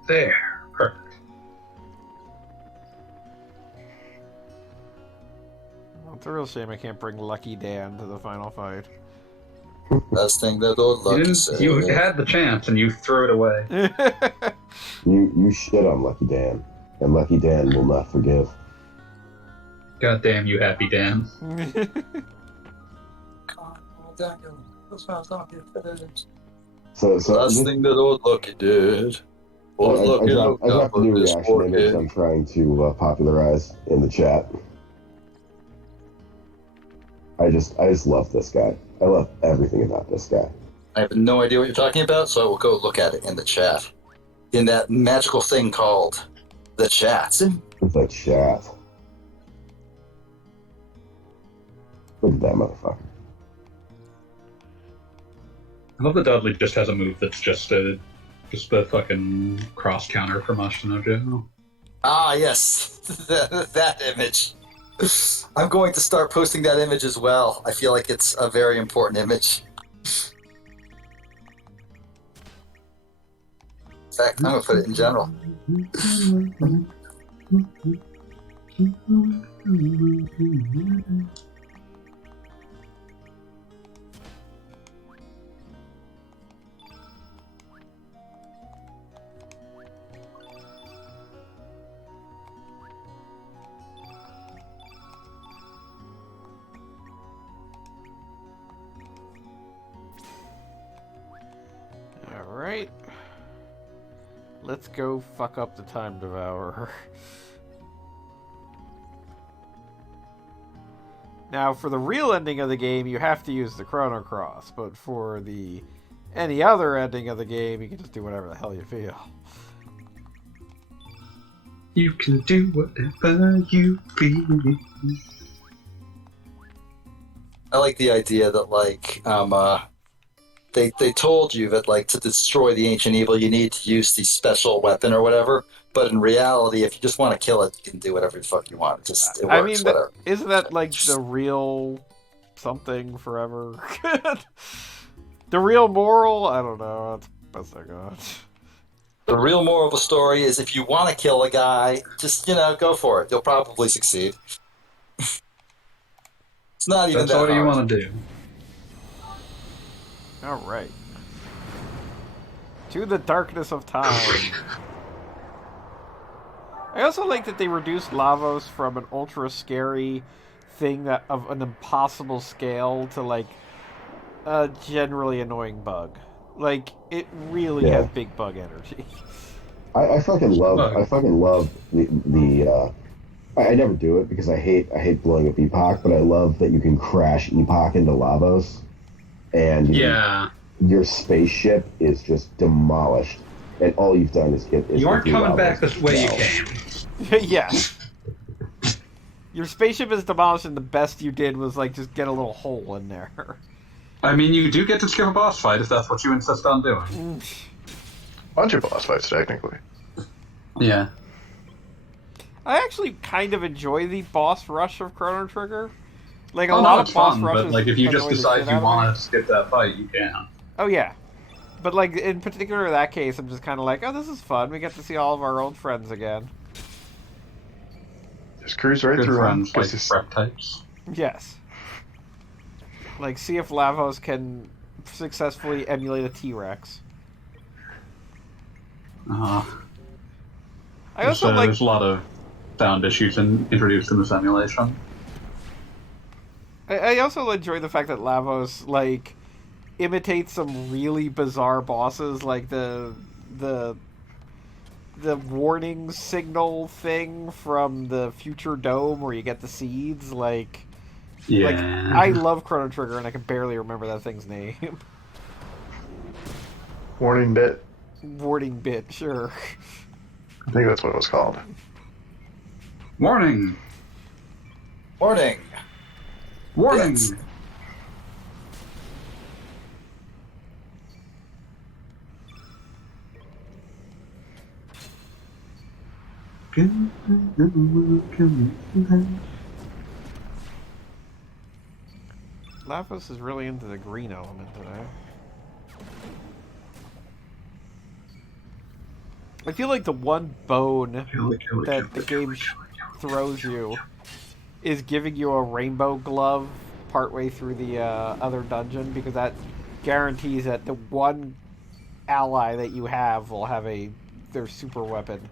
There. Perfect. Well, it's a real shame I can't bring Lucky Dan to the final fight. Best thing that old Lucky said. You had the chance and you threw it away. You shit on Lucky Dan, and Lucky Dan will not forgive. God damn you, Happy Dan. So Last thing that old Lucky did. Old Lucky I looked dropped up a new at this reaction poor image kid. I'm trying to popularize in the chat. I just love this guy. I love everything about this guy. I have no idea what you're talking about, so I will go look at it in the chat. In that magical thing called the chat. The chat. Look at that motherfucker. I love that Dudley just has a move that's just the fucking cross counter from Ashinojo. Ah, yes. that image. I'm going to start posting that image as well. I feel like it's a very important image. In fact, I'm going to put it in general. Alright. Let's go fuck up the Time Devourer. Now, for the real ending of the game, you have to use the Chrono Cross, but for the any other ending of the game, you can just do whatever the hell you feel. You can do whatever you feel. I like the idea that, they told you that, to destroy the ancient evil, you need to use the special weapon or whatever. But in reality, if you just want to kill it, you can do whatever the fuck you want. It works, I mean, whatever. isn't that, the real something forever. The real moral? I don't know. That's best I got. The real moral of the story is if you want to kill a guy, just, go for it. You'll probably succeed. It's not even That's that all hard. you want to do. Alright. To the darkness of time. I also like that they reduced Lavos from an ultra scary thing that of an impossible scale to like a generally annoying bug. Like it really has big bug energy. I fucking love the I never do it because I hate blowing up Epoch, but I love that you can crash Epoch into Lavos and your spaceship is just demolished. And all you've done is get You aren't coming Lavos back this way you came. Yeah. Your spaceship is demolished and the best you did was like just get a little hole in there. I mean, you do get to skip a boss fight if that's what you insist on doing. Bunch of boss fights, technically. Yeah. I actually kind of enjoy the boss rush of Chrono Trigger. Like A lot it's of boss fun, rushes. but like if you just annoy the decide shit you out of me. want to skip that fight, you can. Oh yeah, but like in particular that case, I'm just kind of like, oh, this is fun. We get to see all of our old friends again. Just cruise right Good through friends them. like prep types. Yes. Like see if Lavos can successfully emulate a T-Rex. Uh-huh. I also There's a lot of sound issues introduced in this emulation. I also enjoy the fact that Lavos like imitates some really bizarre bosses, like the warning signal thing from the Future Dome where you get the seeds. Like I love Chrono Trigger and I can barely remember that thing's name. Warning bit. Warning bit, sure. I think that's what it was called. Warning! Warning! Warning! Yes. Lavos is really into the green element today. I feel like the one bone that the game throws you is giving you a rainbow glove partway through the other dungeon, because that guarantees that the one ally that you have will have their super weapon.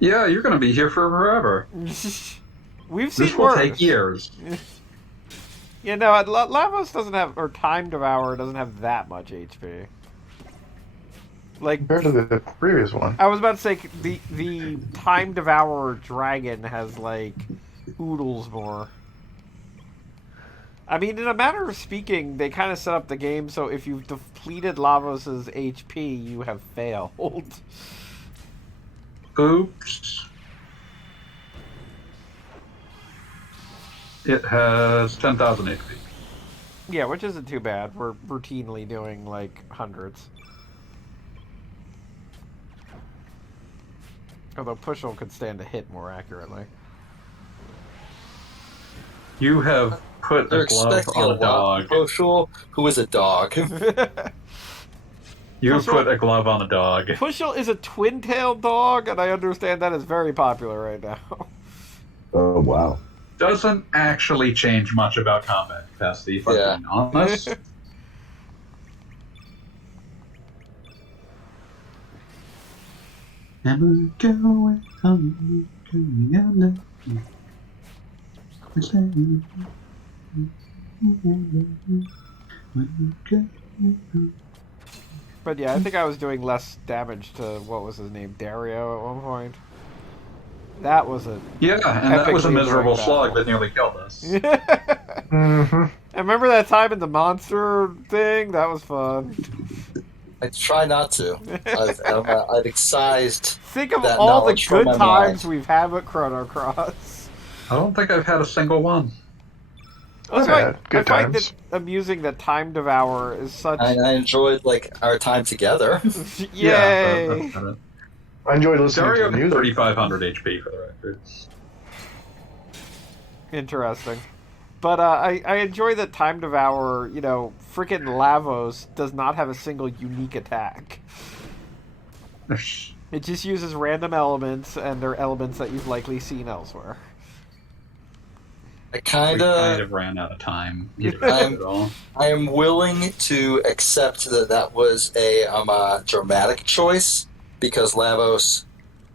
Yeah, you're gonna be here for forever. We've seen This will worse. take years. Yeah, no, Lavos doesn't have, or Time Devourer doesn't have that much HP. Like Compared to the previous one. I was about to say, the Time Devourer dragon has like oodles more. I mean, in a manner of speaking, they kind of set up the game so if you've depleted Lavos' HP, you have failed. Oops. It has 10,000 HP. Yeah, which isn't too bad. We're routinely doing like hundreds. Although Pushel could stand a hit more accurately. You have put They're a glove expecting on a a dog. Pushel, who is a dog. You Pushel- put a glove on a dog. Pushel is a twin-tailed dog, and I understand that is very popular right now. Oh wow. Doesn't actually change much about combat capacity, if I'm being honest. Never going home, going under. But yeah, I think I was doing less damage to, what was his name, Dario at one point. That was a... Yeah, and that was a epically miserable annoying slog battle. that nearly killed us. Mm-hmm. I remember that time in the monster thing? That was fun. I try not to. I've excised. Think of that all the knowledge from good my times mind. we've had with Chrono Cross. I don't think I've had a single one. That's I've why had good I find times. it amusing that Time Devourer is such... I enjoyed our time together. Yay! Yeah, that's about it. I enjoyed listening Dario to the had music. 3,500 HP for the record. Interesting. But I enjoy that Time Devour, freaking Lavos does not have a single unique attack. It just uses random elements, and they're elements that you've likely seen elsewhere. I We kind kind of of ran out of time. I am willing to accept that was a dramatic choice because Lavos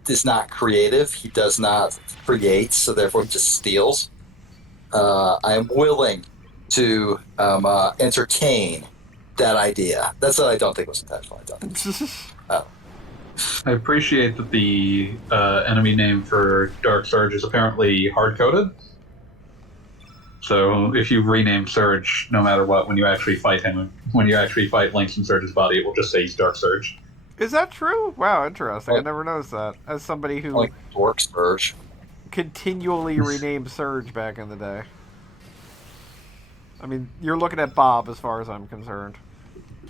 is not creative. He does not create, so therefore he just steals. I am willing to entertain that idea. That's what I don't think was intentional. I don't think. I appreciate that the enemy name for Dark Serge is apparently hard-coded. So if you rename Serge, no matter what, when you actually fight him, when you actually fight Lynx in Serge's body, it will just say he's Dark Serge. Is that true? Wow, interesting. I never noticed that. As somebody who Like Dork Serge. continually renamed Serge back in the day. I mean, you're looking at Bob as far as I'm concerned.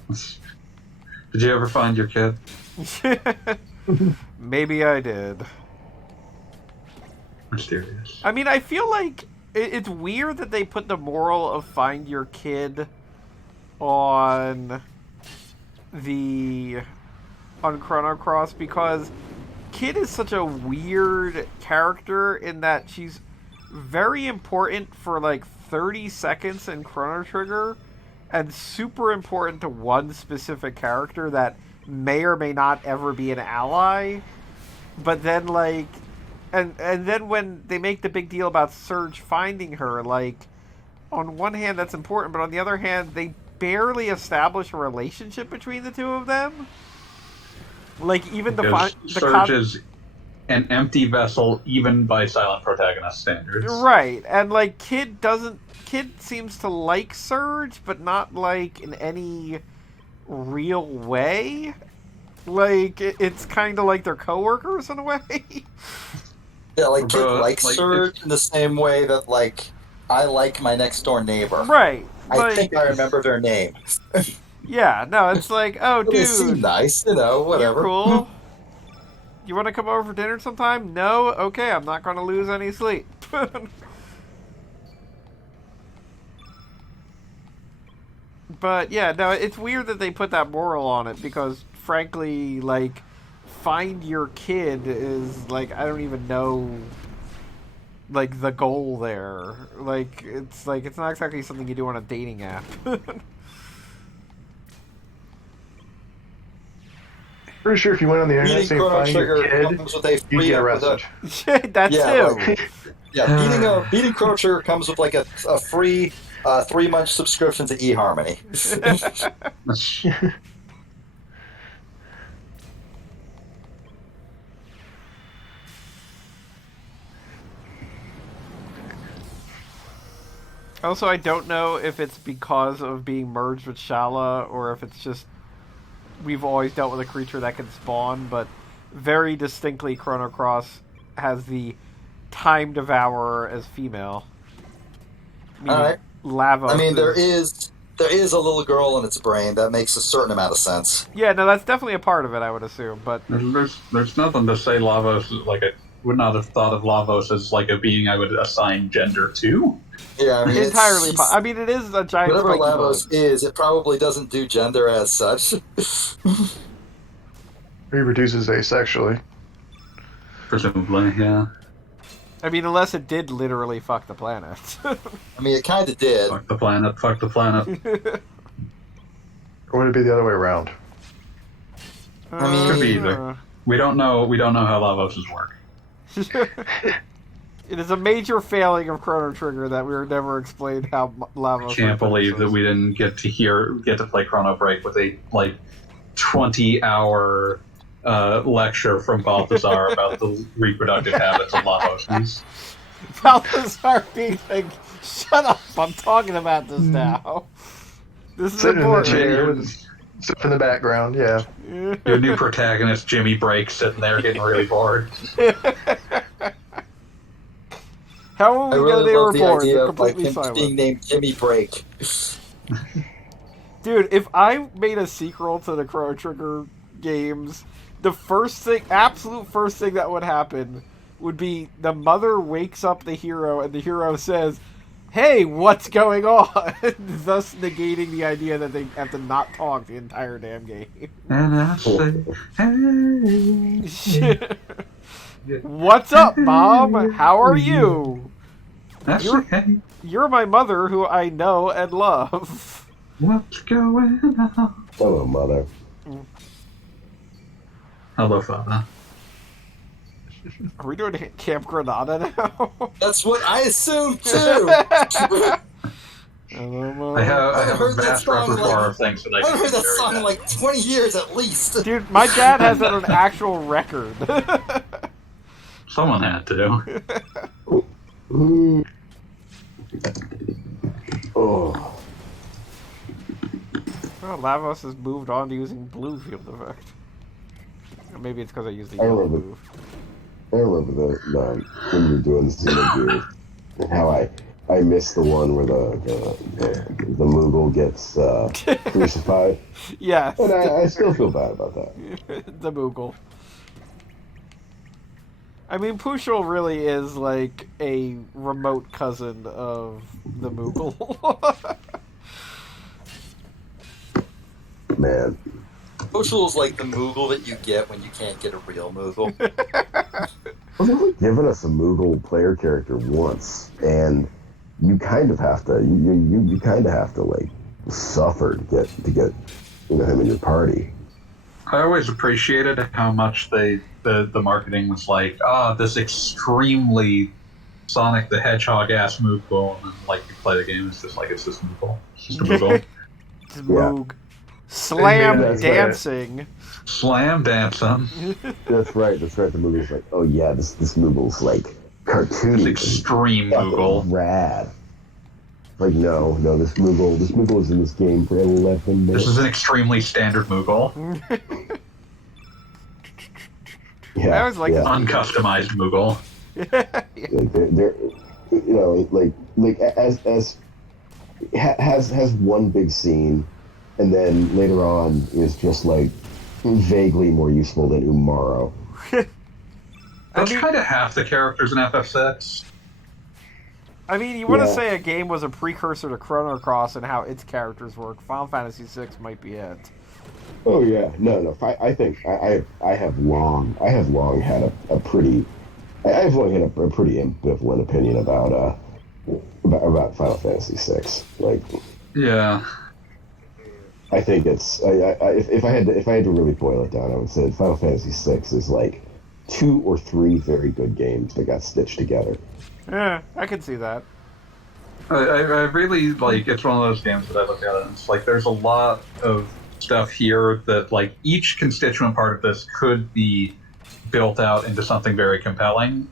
Did you ever find your kid? Maybe I did. Mysterious. I mean, I feel like it's weird that they put the moral of find your kid on Chrono Cross because Kid is such a weird character in that she's very important for like 30 seconds in Chrono Trigger and super important to one specific character that may or may not ever be an ally. But then like and then when they make the big deal about Serge finding her, like on one hand that's important, but on the other hand they barely establish a relationship between the two of them. Like even the Serge is an empty vessel even by silent protagonist standards. Right. And like Kid seems to like Serge, but not like in any real way. Like it's kind of like they're coworkers in a way. Yeah, like Kid likes Serge in the same way that like I like my next door neighbor. Right. I think I remember their name. Yeah, no, it's like, oh, dude. They seem nice, whatever. You're cool. You want to come over for dinner sometime? No? Okay, I'm not going to lose any sleep. But, yeah, no, it's weird that they put that moral on it because, frankly, like, find your kid is, like, I don't even know, like, the goal there. Like, it's not exactly something you do on a dating app. Pretty sure if you went on the internet saying find your kid, you'd get arrested. That too. Beating Chrono Trigger comes with like a free 3-month subscription to eHarmony. Also, I don't know if it's because of being merged with Schala or if it's just we've always dealt with a creature that can spawn, but very distinctly Chrono Cross has the Time Devourer as female. Alright. Lavos. I mean, there is a little girl in its brain. That makes a certain amount of sense. Yeah, no, that's definitely a part of it, I would assume, but There's nothing to say Lavos is like would not have thought of Lavos as like a being I would assign gender to. Yeah, I mean, entirely. I mean, it is a giant. Whatever Lavos is, it probably doesn't do gender as such. Reproduces asexually. Presumably, yeah. I mean, unless it did literally fuck the planet. I mean, it kind of did. Fuck the planet. Fuck the planet. Or would it be the other way around? I mean, could be either. We don't know how Lavos work. It is a major failing of Chrono Trigger that we were never explained how Lavos. Can't believe that we didn't get to play Chrono Break with a 20-hour lecture from Balthazar about the reproductive habits of Lavos. Balthazar being like, "Shut up! I'm talking about this now. This is important." In the chair with stuff in the background, yeah. Your new protagonist, Jimmy Break, sitting there getting really bored. How are we know they were bored? Idea They're of, like, completely him silent. being named Jimmy Break. Dude, if I made a sequel to the Chrono Trigger games, the absolute first thing that would happen would be the mother wakes up the hero and the hero says, hey, what's going on? Thus negating the idea that they have to not talk the entire damn game. And I say, hey. What's up, Mom? How are you? I say, hey, You're my mother who I know and love. what's going on? Hello, mother. Hello, father. Are we doing Camp Granada now? That's what I assumed too. I have a heard that vast song, repertoire like- of things that I I can haven't heard do that very song in badly. like 20 years at least. Dude, my dad has it on an actual record. Someone had to. Oh, Oh, Lavos has moved on to using blue field effect. Or maybe it's because I used the I yellow love it. move. I remember the when you were doing Xenogears, and how I missed the one where the Moogle gets crucified, Yes, and I still feel bad about that. the Moogle. I mean, Pushul really is like a remote cousin of the Moogle. Man, Social is like the Moogle that you get when you can't get a real Moogle. well, they've only given us a Moogle player character once, and you kind of have to you kind of have to like suffer to get him in your party. I always appreciated how much the marketing was like, this extremely Sonic the Hedgehog ass Moogle, and then like you play the game, it's just like it's just Moogle. It's just a Moogle. It's Moog. Slam That's dancing. Slam dancing. That's right. The Moogle's like, oh yeah, this Moogle's like cartoony, It's extreme fucking Moogle. rad. Like no, this Moogle is in this game for 11 minutes. This is an extremely standard Moogle. Yeah, I always like yeah. Uncustomized Moogle. Like they're like as has one big scene, and then later on is just like vaguely more useful than Umaro. That's mean- kind of half the characters in FF6. I mean, you want to Yeah. say a game was a precursor to Chrono Cross and how its characters work. Final Fantasy VI might be it. Oh yeah, no. I think I have long had a pretty I've long had a pretty ambivalent opinion about Final Fantasy VI. Like, Yeah. I think it's if I had to really boil it down, I would say Final Fantasy VI is like 2 or 3 very good games that got stitched together. Yeah, I could see that. I really like. It's one of those games that I look at and it's like there's a lot of stuff here that like each constituent part of this could be built out into something very compelling,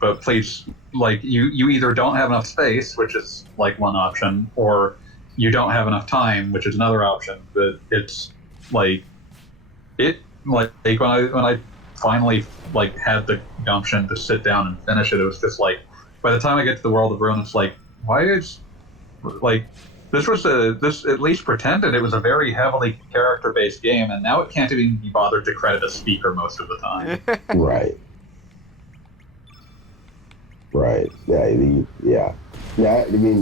but please, like you either don't have enough space, which is like one option, or you don't have enough time, which is another option. But it's like when I finally like had the gumption to sit down and finish it, it was just like by the time I get to the World of Ruin, it's like why is like this at least pretended it was a very heavily character based game, and now it can't even be bothered to credit a speaker most of the time. Right. Yeah. I mean,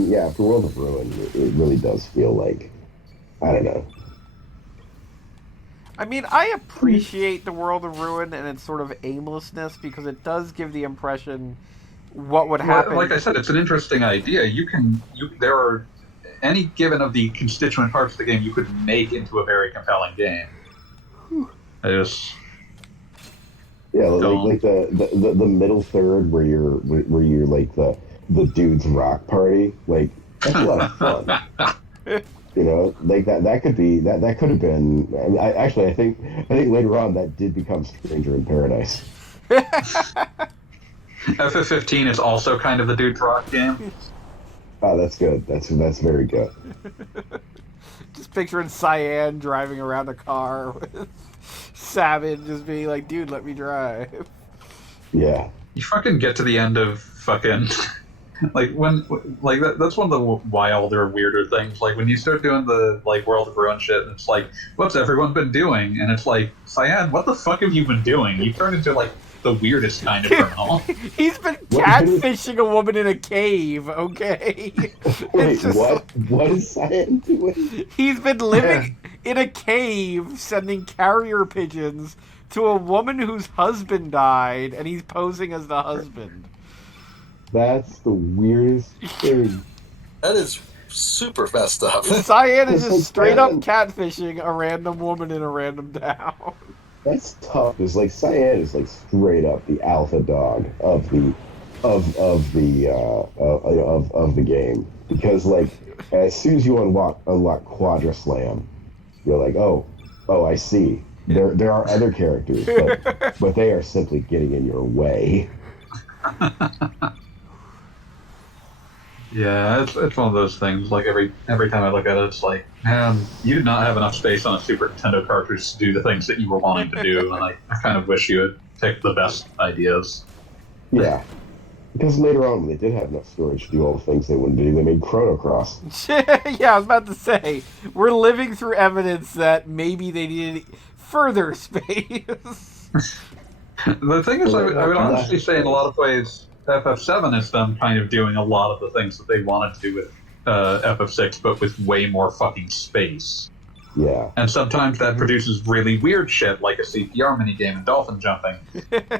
yeah. For World of Ruin, it really does feel like I don't know. I mean, I appreciate the World of Ruin and its sort of aimlessness because it does give the impression what would happen. Like I said, it's an interesting idea. There are any given of the constituent parts of the game you could make into a very compelling game. I just Yeah, Don't. like the middle third where you're like the dude's rock party. Like that's a lot of fun. You know, like that could have been. I mean, I think later on that did become Stranger in Paradise. FF15 is also kind of the dude's rock game. Oh, that's good. That's very good. Just picturing Cyan driving around a car with Savage just being like, dude, let me drive. Yeah. You fucking get to the end of fucking like that's one of the wilder, weirder things. Like when you start doing the like World of Ruin shit, and it's like, what's everyone been doing? And it's like, Cyan, what the fuck have you been doing? You turned into like the weirdest kind of criminal. He's been catfishing a woman in a cave, okay? Wait, what is Cyan doing? He's been living in a cave sending carrier pigeons to a woman whose husband died, and he's posing as the husband. That's the weirdest thing. That is super messed up. Cyan is just straight up catfishing a random woman in a random town. That's tough. It's like Cyan is like straight up the alpha dog of the game, because like as soon as you unlock Quadra Slam, you're like, oh, I see. There are other characters, but they are simply getting in your way. Yeah, it's one of those things. Like every time I look at it, it's like, man, you did not have enough space on a Super Nintendo cartridge to do the things that you were wanting to do, and I kind of wish you had picked the best ideas. Yeah, because later on, when they did have enough storage to do all the things they wanted to do, they made Chrono Cross. Yeah, I was about to say, we're living through evidence that maybe they needed further space. The thing is, I would honestly say in a lot of ways, FF7 is them kind of doing a lot of the things that they wanted to do with FF6, but with way more fucking space. Yeah. And sometimes that produces really weird shit, like a CPR minigame and dolphin jumping.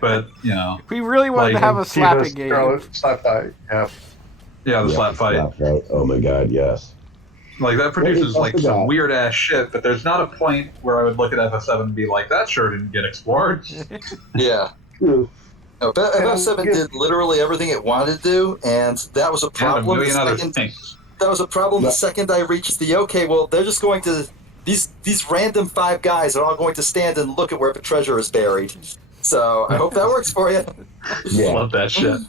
But, you know... We really wanted to have a slapping game. Slap fight, yeah. Yeah, the slap fight. Slap fight. Oh my god, yes. Like, that produces, like, some weird-ass shit, but there's not a point where I would look at FF7 and be like, that sure didn't get explored. Yeah. No, FF7 did literally everything it wanted to do, and that was a problem. That was a problem the second I reached the well, they're just going to these random 5 guys are all going to stand and look at where the treasure is buried. So I hope that works for you. Yeah. Love that shit.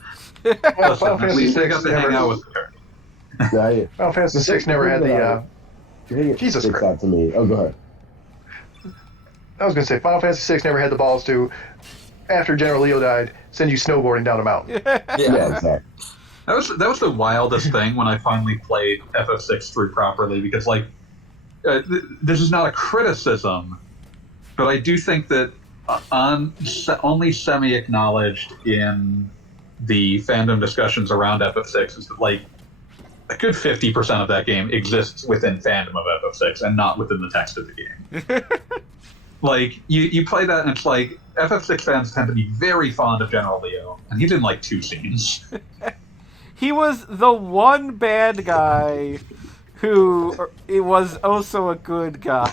Listen, at least they got to hang out with her. Final Fantasy VI never had the Jesus Christ. Out to me. Oh, go ahead. I was going to say Final Fantasy VI never had the balls to, after General Leo died, send you snowboarding down a mountain. Yeah, exactly. That was the wildest thing when I finally played FF6 through properly, because like this is not a criticism, but I do think that only semi-acknowledged in the fandom discussions around FF6 is that like a good 50% of that game exists within fandom of FF6 and not within the text of the game. Like, you play that and it's like, FF6 fans tend to be very fond of General Leo, and he's in like 2 scenes. He was the one bad guy who was also a good guy.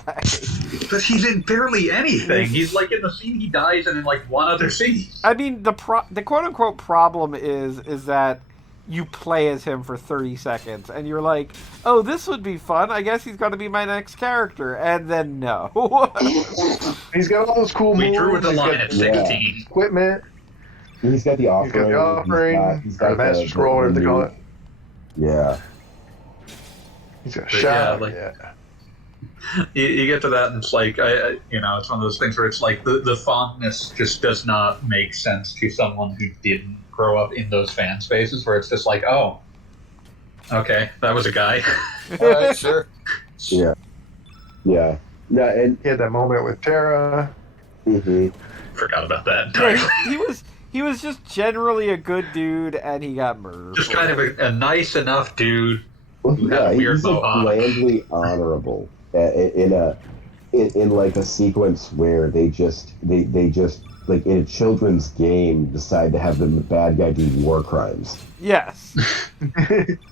But he's in barely anything. He's like in the scene he dies and in like 1 other scene. I mean, the quote-unquote problem is that you play as him for 30 seconds, and you're like, oh, this would be fun. I guess he's going to be my next character. And then no. He's got all those cool moves. We drew the line at 16. Equipment. He's got the offering. He's got the offering. He's got the Master Scroll, whatever they call it. Yeah. He's got a shot. Yeah, like, you get to that, and it's like, it's one of those things where it's like the fondness just does not make sense to someone who didn't grow up in those fan spaces, where it's just like, oh, okay, that was a guy. All right, sure. Yeah. Yeah. No, and he had that moment with Terra. Mm-hmm. Forgot about that entirely. Yeah, he was just generally a good dude, and he got murdered. Just kind of a nice enough dude. Well, yeah, he's like blandly honorable in like a sequence where they just like in a children's game decide to have the bad guy do war crimes. Yes.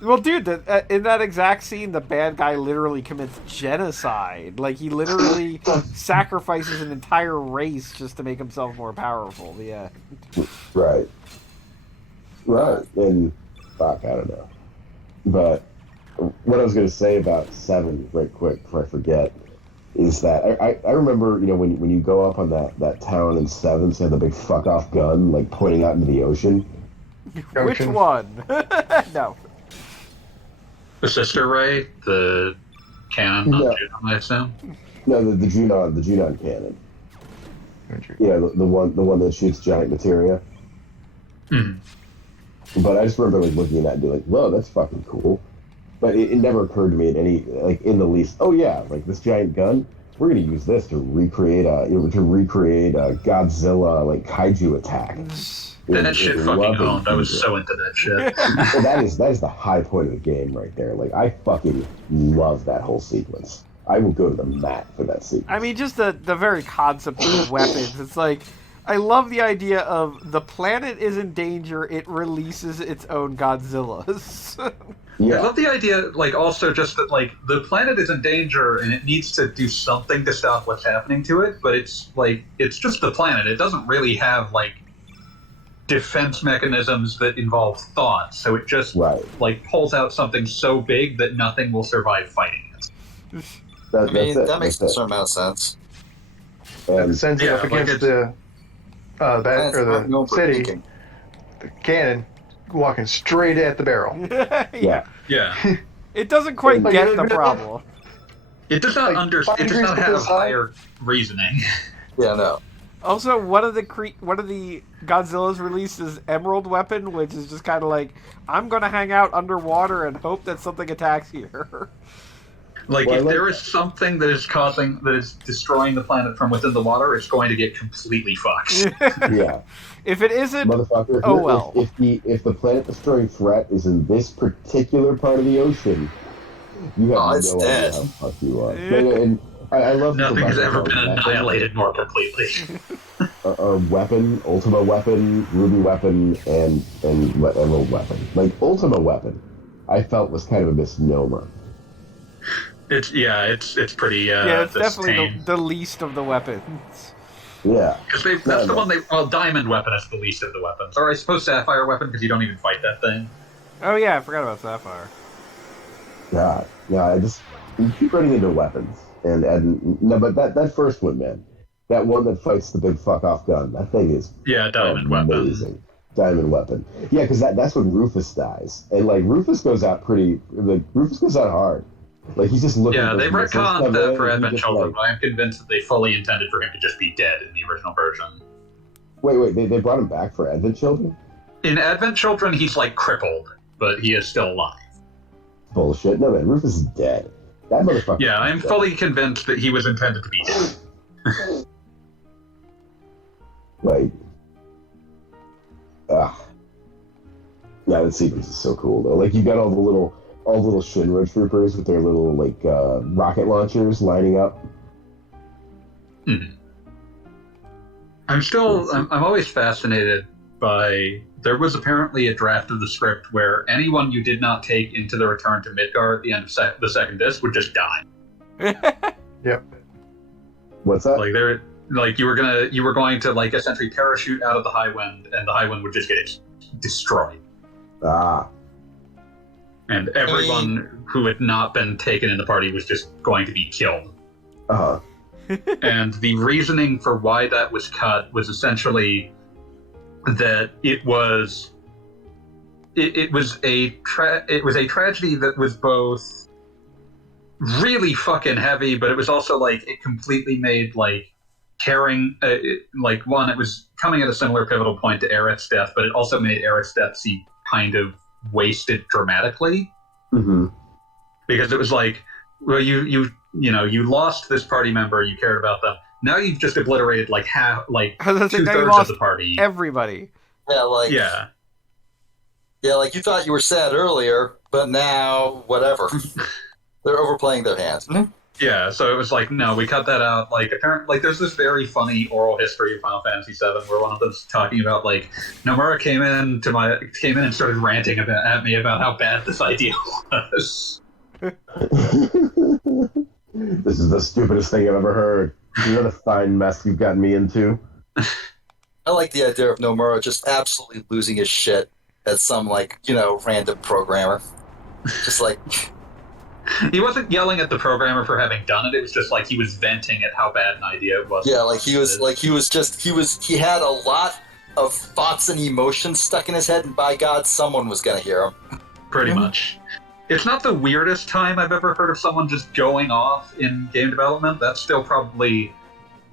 Well, dude, in that exact scene, the bad guy literally commits genocide. Like, he literally sacrifices an entire race just to make himself more powerful. Yeah. Right. And fuck, I don't know. But what I was going to say about 7, right quick, before I forget, is that I remember, when you go up on that town in 7, they have the big fuck off gun, like, pointing out into the ocean. Which one? No. The Sister Ray? The cannon? No. Junon, I assume? No, the Junon cannon. Yeah, the one that shoots giant materia. Hmm. But I just remember like looking at that and being like, whoa, that's fucking cool. But it never occurred to me in the least, oh yeah, like this giant gun, we're gonna use this to recreate a Godzilla like kaiju attack. That shit fucking loving owned. I was fever. so into that shit. Well, that is the high point of the game right there. Like, I fucking love that whole sequence. I will go to the mat for that sequence. I mean, just the very concept of weapons. It's like, I love the idea of the planet is in danger, it releases its own Godzillas. Yeah. I love the idea, like, also just that, like, the planet is in danger and it needs to do something to stop what's happening to it, but it's, like, it's just the planet. It doesn't really have, like, defense mechanisms that involve thought, so it just, like, pulls out something so big that nothing will survive fighting it. I mean, that makes a certain amount of sense. And Sends it up against the city, thinking. the cannon, walking straight at the barrel. yeah. Yeah. It doesn't quite Like, get the problem. It does not Like, it does not have higher reasoning. Yeah, no. Also, one of the Godzillas released his Emerald weapon, which is just kind of like, I'm gonna hang out underwater and hope that something attacks here. Like, Well, if there is something that is destroying the planet from within the water, it's going to get completely fucked. Yeah. If it isn't, Motherfucker. Oh, well. If the planet-destroying threat is in this particular part of the ocean, you have it's no dead. idea how fucked you are. And I love Nothing has the ever been annihilated more completely. Our weapon, Ultima weapon, Ruby weapon, and Emerald weapon. Like, Ultima weapon, I felt was kind of a misnomer. It's pretty. yeah, it's this definitely tame. the least of the weapons. Yeah. Because that's the one they. Well, Diamond weapon is the least of the weapons. Or I suppose Sapphire weapon, because you don't even fight that thing. Oh yeah, I forgot about Sapphire. God. Yeah, you keep running into weapons. And no, but that first one, man. That one that fights the big fuck off gun. That thing is Diamond amazing. weapon. Diamond weapon. Yeah, because that's when Rufus dies. And like Rufus goes out hard. Like he's just looking. Yeah, they retconned that for Advent Children, Like, but I'm convinced that they fully intended for him to just be dead in the original version. wait, they brought him back for Advent Children? In Advent Children, he's like crippled, but he is still alive. Bullshit. No man, Rufus is dead. That motherfucker. Yeah, I'm dead. fully convinced that he was intended to be dead. Like, yeah, that sequence is so cool though. Like you got all the little Shinra troopers with their little like rocket launchers lining up. I'm always fascinated by. There was apparently a draft of the script where anyone you did not take into the Return to Midgar at the end of the second disc would just die. Yep. What's that? Like you were going to like essentially parachute out of the High Wind, and the High Wind would just get destroyed. And everyone who had not been taken in the party was just going to be killed. Uh-huh. And the reasoning for why that was cut was essentially that it was a tragedy that was both really fucking heavy, but it was also like it completely made like caring it was coming at a similar pivotal point to Aerith's death, but it also made Aerith's death seem kind of wasted dramatically. Mm-hmm. Because it was like, well, you lost this party member, you cared about them. Now you've just obliterated like half, like 2/3 of the party. Everybody. Yeah, like you thought you were sad earlier, but now whatever. They're overplaying their hand. Yeah, so it was like, no, we cut that out. Like, apparently, like, there's this very funny oral history of Final Fantasy VII where one of them's talking about, like, Nomura came in and started ranting at me about how bad this idea was. This is the stupidest thing I've ever heard. You know the fine mess you've gotten me into? I like the idea of Nomura just absolutely losing his shit at some, like, random programmer. Just like... He wasn't yelling at the programmer for having done it. It was just like he was venting at how bad an idea it was. Yeah, like he had a lot of thoughts and emotions stuck in his head, and by God, someone was going to hear him. Pretty much. It's not the weirdest time I've ever heard of someone just going off in game development. That's still probably...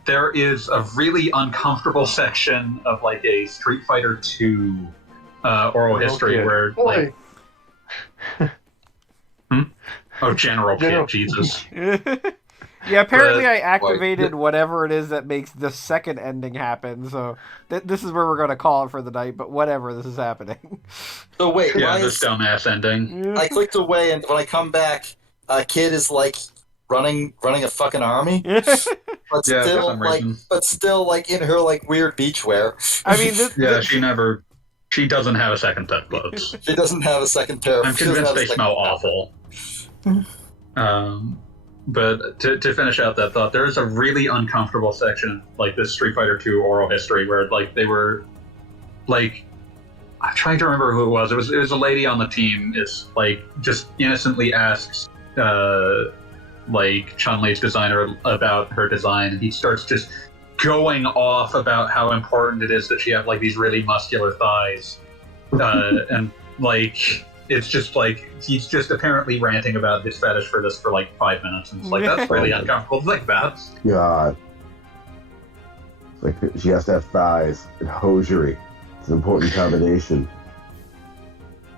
There is a really uncomfortable section of like a Street Fighter 2 oral history where... Boy. Like, Oh, General Kid, Jesus. Yeah, apparently But- I activated whatever it is that makes the second ending happen, so this is where we're going to call it for the night, but whatever, this is happening. So wait, Yeah, why this is dumbass ending. I clicked away, and when I come back, Kid is like running a fucking army, but Yeah, for still some reason. in her like weird beachwear. I mean, Yeah, she doesn't have a second set of clothes. She doesn't have a second pair. I'm she doesn't convinced have a they second smell pair. awful. But to finish out that thought, there is a really uncomfortable section, like this Street Fighter 2 oral history, where like they were, like, I'm trying to remember who it was. It was a lady on the team. Is like just innocently asks, like Chun-Li's designer about her design, and he starts just going off about how important it is that she have like these really muscular thighs, and like. It's just like he's just apparently ranting about his fetish for this for like 5 minutes, and it's like that's really uncomfortable to think about. God. Like she has to have thighs and hosiery. It's an important combination.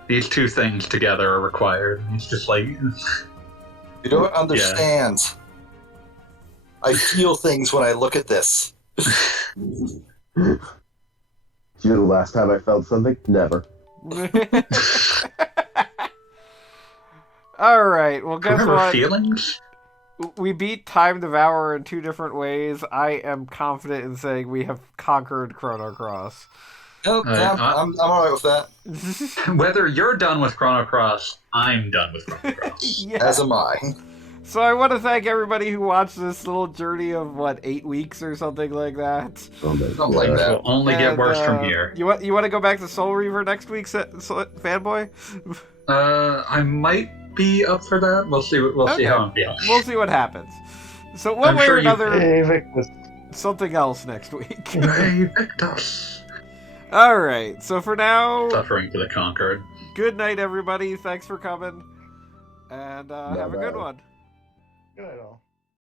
These two things together are required. It's just like You don't understand. I feel things when I look at this. Do you know the last time I felt something? Never. All right. Well, guess remember what? feelings. We beat Time Devourer in 2 different ways. I am confident in saying we have conquered Chrono Cross. Nope, I'm all right with that. Whether you're done with Chrono Cross, I'm done with Chrono Cross. Yeah. As am I. So I want to thank everybody who watched this little journey of 8 weeks or something like that. Something like that. Will only get worse from here. You want to go back to Soul Reaver next week, fanboy? I might be up for that. We'll see. We'll see how I'm feeling. We'll see what happens. So one I'm way sure or you- another, Hey, Victus. something else next week. Hooray, Victus. All right. So for now, Suffering for the conquered. good night, everybody. Thanks for coming, and have a good Bye-bye. one. Good night, all.